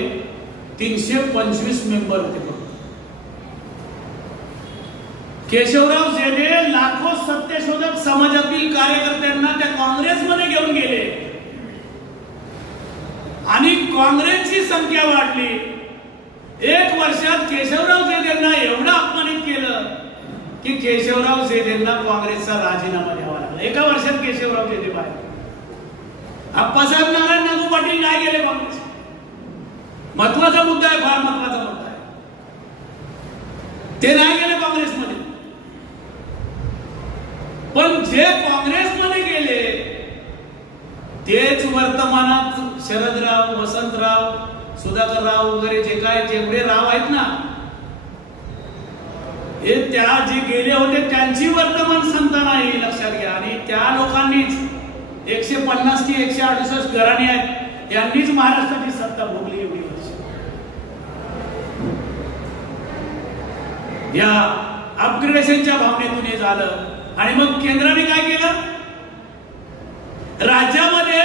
325 मेंबर होते. केशवराव जेधे लाखो सत्यशोधक समाजातील कार्यकर्त्यांना त्या काँग्रेसमध्ये घेऊन गेले आणि काँग्रेसची संख्या वाढली. 1 वर्षात केशवराव जेधेंना एवढं अपमानित केलं की केशवराव जेधेंना काँग्रेसचा राजीनामा द्यावा लागला. 1 वर्षात केशवराव जेधे बाहेर. आप्पासाहेब नारायण नागू पाटील नाही गेले काँग्रेस. महत्वाचा मुद्दा आहे, फार महत्वाचा मुद्दा आहे. ते नाही गेले काँग्रेसमध्ये. पण जे काँग्रेसमध्ये गेले तेच वर्तमानात शरदराव, वसंतराव, सुधाकरराव वगैरे जेवढे राव आहेत ना, हे त्या जे गेले होते त्यांची वर्तमान संता नाही, लक्षात घ्या. आणि त्या लोकांनीच 150 की 168 घराणी आहेत, यांनीच महाराष्ट्राची सत्ता भोगली एवढी वर्ष. या अपग्रेडेशनच्या भावनेतून हे झालं. आणि मग केंद्राने काय केलं? राज्यामध्ये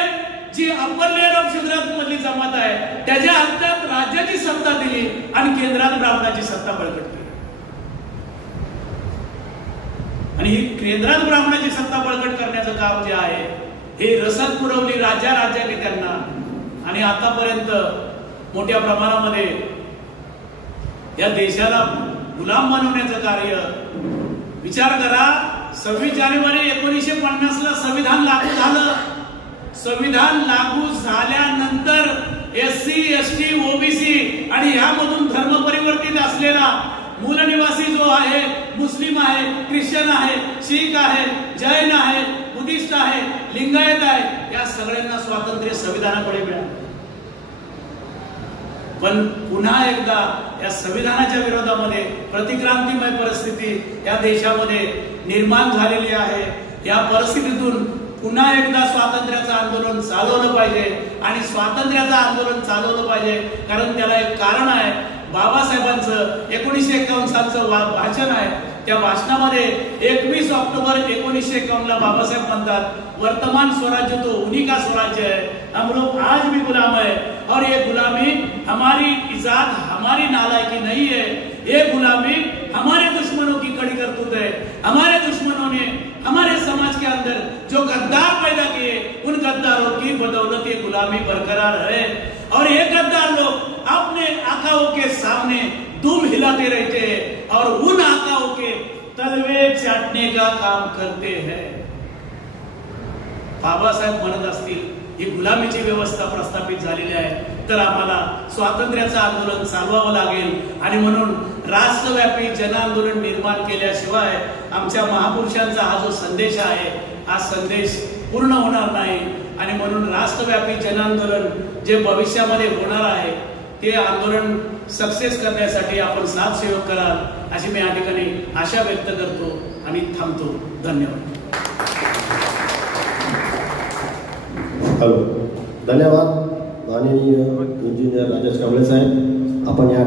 जी अप्पर लेअर ऑफ शूद्रात मधली जमात आहे त्याच्या हातात राज्याची सत्ता दिली आणि केंद्रात ब्राह्मणाची सत्ता बळकट केली. आणि ही केंद्रात ब्राह्मणाची सत्ता बळकट करण्याचं काम जे आहे हे रसद पुरवली राज्याने त्यांना. आणि आतापर्यंत मोठ्या प्रमाणामध्ये या देशाला गुलाम बनवण्याचं कार्य. विचार करा, 26 जानेवारी 1950 ला संविधान लागू झालं. संविधान लागू झाल्यानंतर SC, ST, OBC आणि यामधून धर्म परिवर्तित असलेला मूलनिवासी जो आहे, मुस्लिम आहे, ख्रिश्चन आहे, शीख आहे, जैन आहे, बुद्धिस्ट आहे, लिंगायत आहे, या सगळ्यांना स्वातंत्र्य संविधानाकडे मिळालं. पण पुन्हा एकदा या संविधानाच्या विरोधामध्ये प्रतिक्रांतिमय परिस्थिती या देशामध्ये निर्माण झालेली आहे. या परिस्थितीतून पुन्हा एकदा स्वातंत्र्याचं आंदोलन चालवलं पाहिजे. आणि स्वातंत्र्याचं आंदोलन चालवलं पाहिजे कारण त्याला एक कारण आहे. बाबासाहेबांचं 1951 सालचं भाषण आहे. त्या भाषणामध्ये 21 ऑक्टोबर 1951 ला बाबासाहेब म्हणतात, वर्तमान स्वराज्य तो उन्हीं का स्वराज्य है, हम लोग आज भी गुलाम है और ये गुलामी हमारी इजाद, हमारी नालायकी नहीं है. ये गुलामी हमारे दुश्मनों की कड़ी करतूत है. हमारे दुश्मनों ने हमारे समाज के अंदर जो गद्दार पैदा किए, उन गद्दारों की बदौलत ये गुलामी बरकरार है. और ये गद्दार लोग अपने आकाओं के सामने दुम हिलाते रहते हैं और उन आकाओं के तलवे चाटने का काम करते हैं. बाबासाहेब म्हणत असतील ही गुलामीची व्यवस्था प्रस्थापित झालेली आहे तर आम्हाला स्वातंत्र्याचं आंदोलन चालवावं लागेल. आणि म्हणून राष्ट्रव्यापी जनआंदोलन निर्माण केल्याशिवाय आमच्या महापुरुषांचा हा जो संदेश आहे हा संदेश पूर्ण होणार नाही. आणि म्हणून राष्ट्रव्यापी जनआंदोलन जे भविष्यामध्ये होणार आहे ते आंदोलन सक्सेस करण्यासाठी आपण साथ सहयोग कराल अशी मी या ठिकाणी आशा व्यक्त करतो आणि थांबतो. धन्यवाद. हॅलो, धन्यवाद माननीय इंजिनियर राजेश कांबळे साहेब. आपण या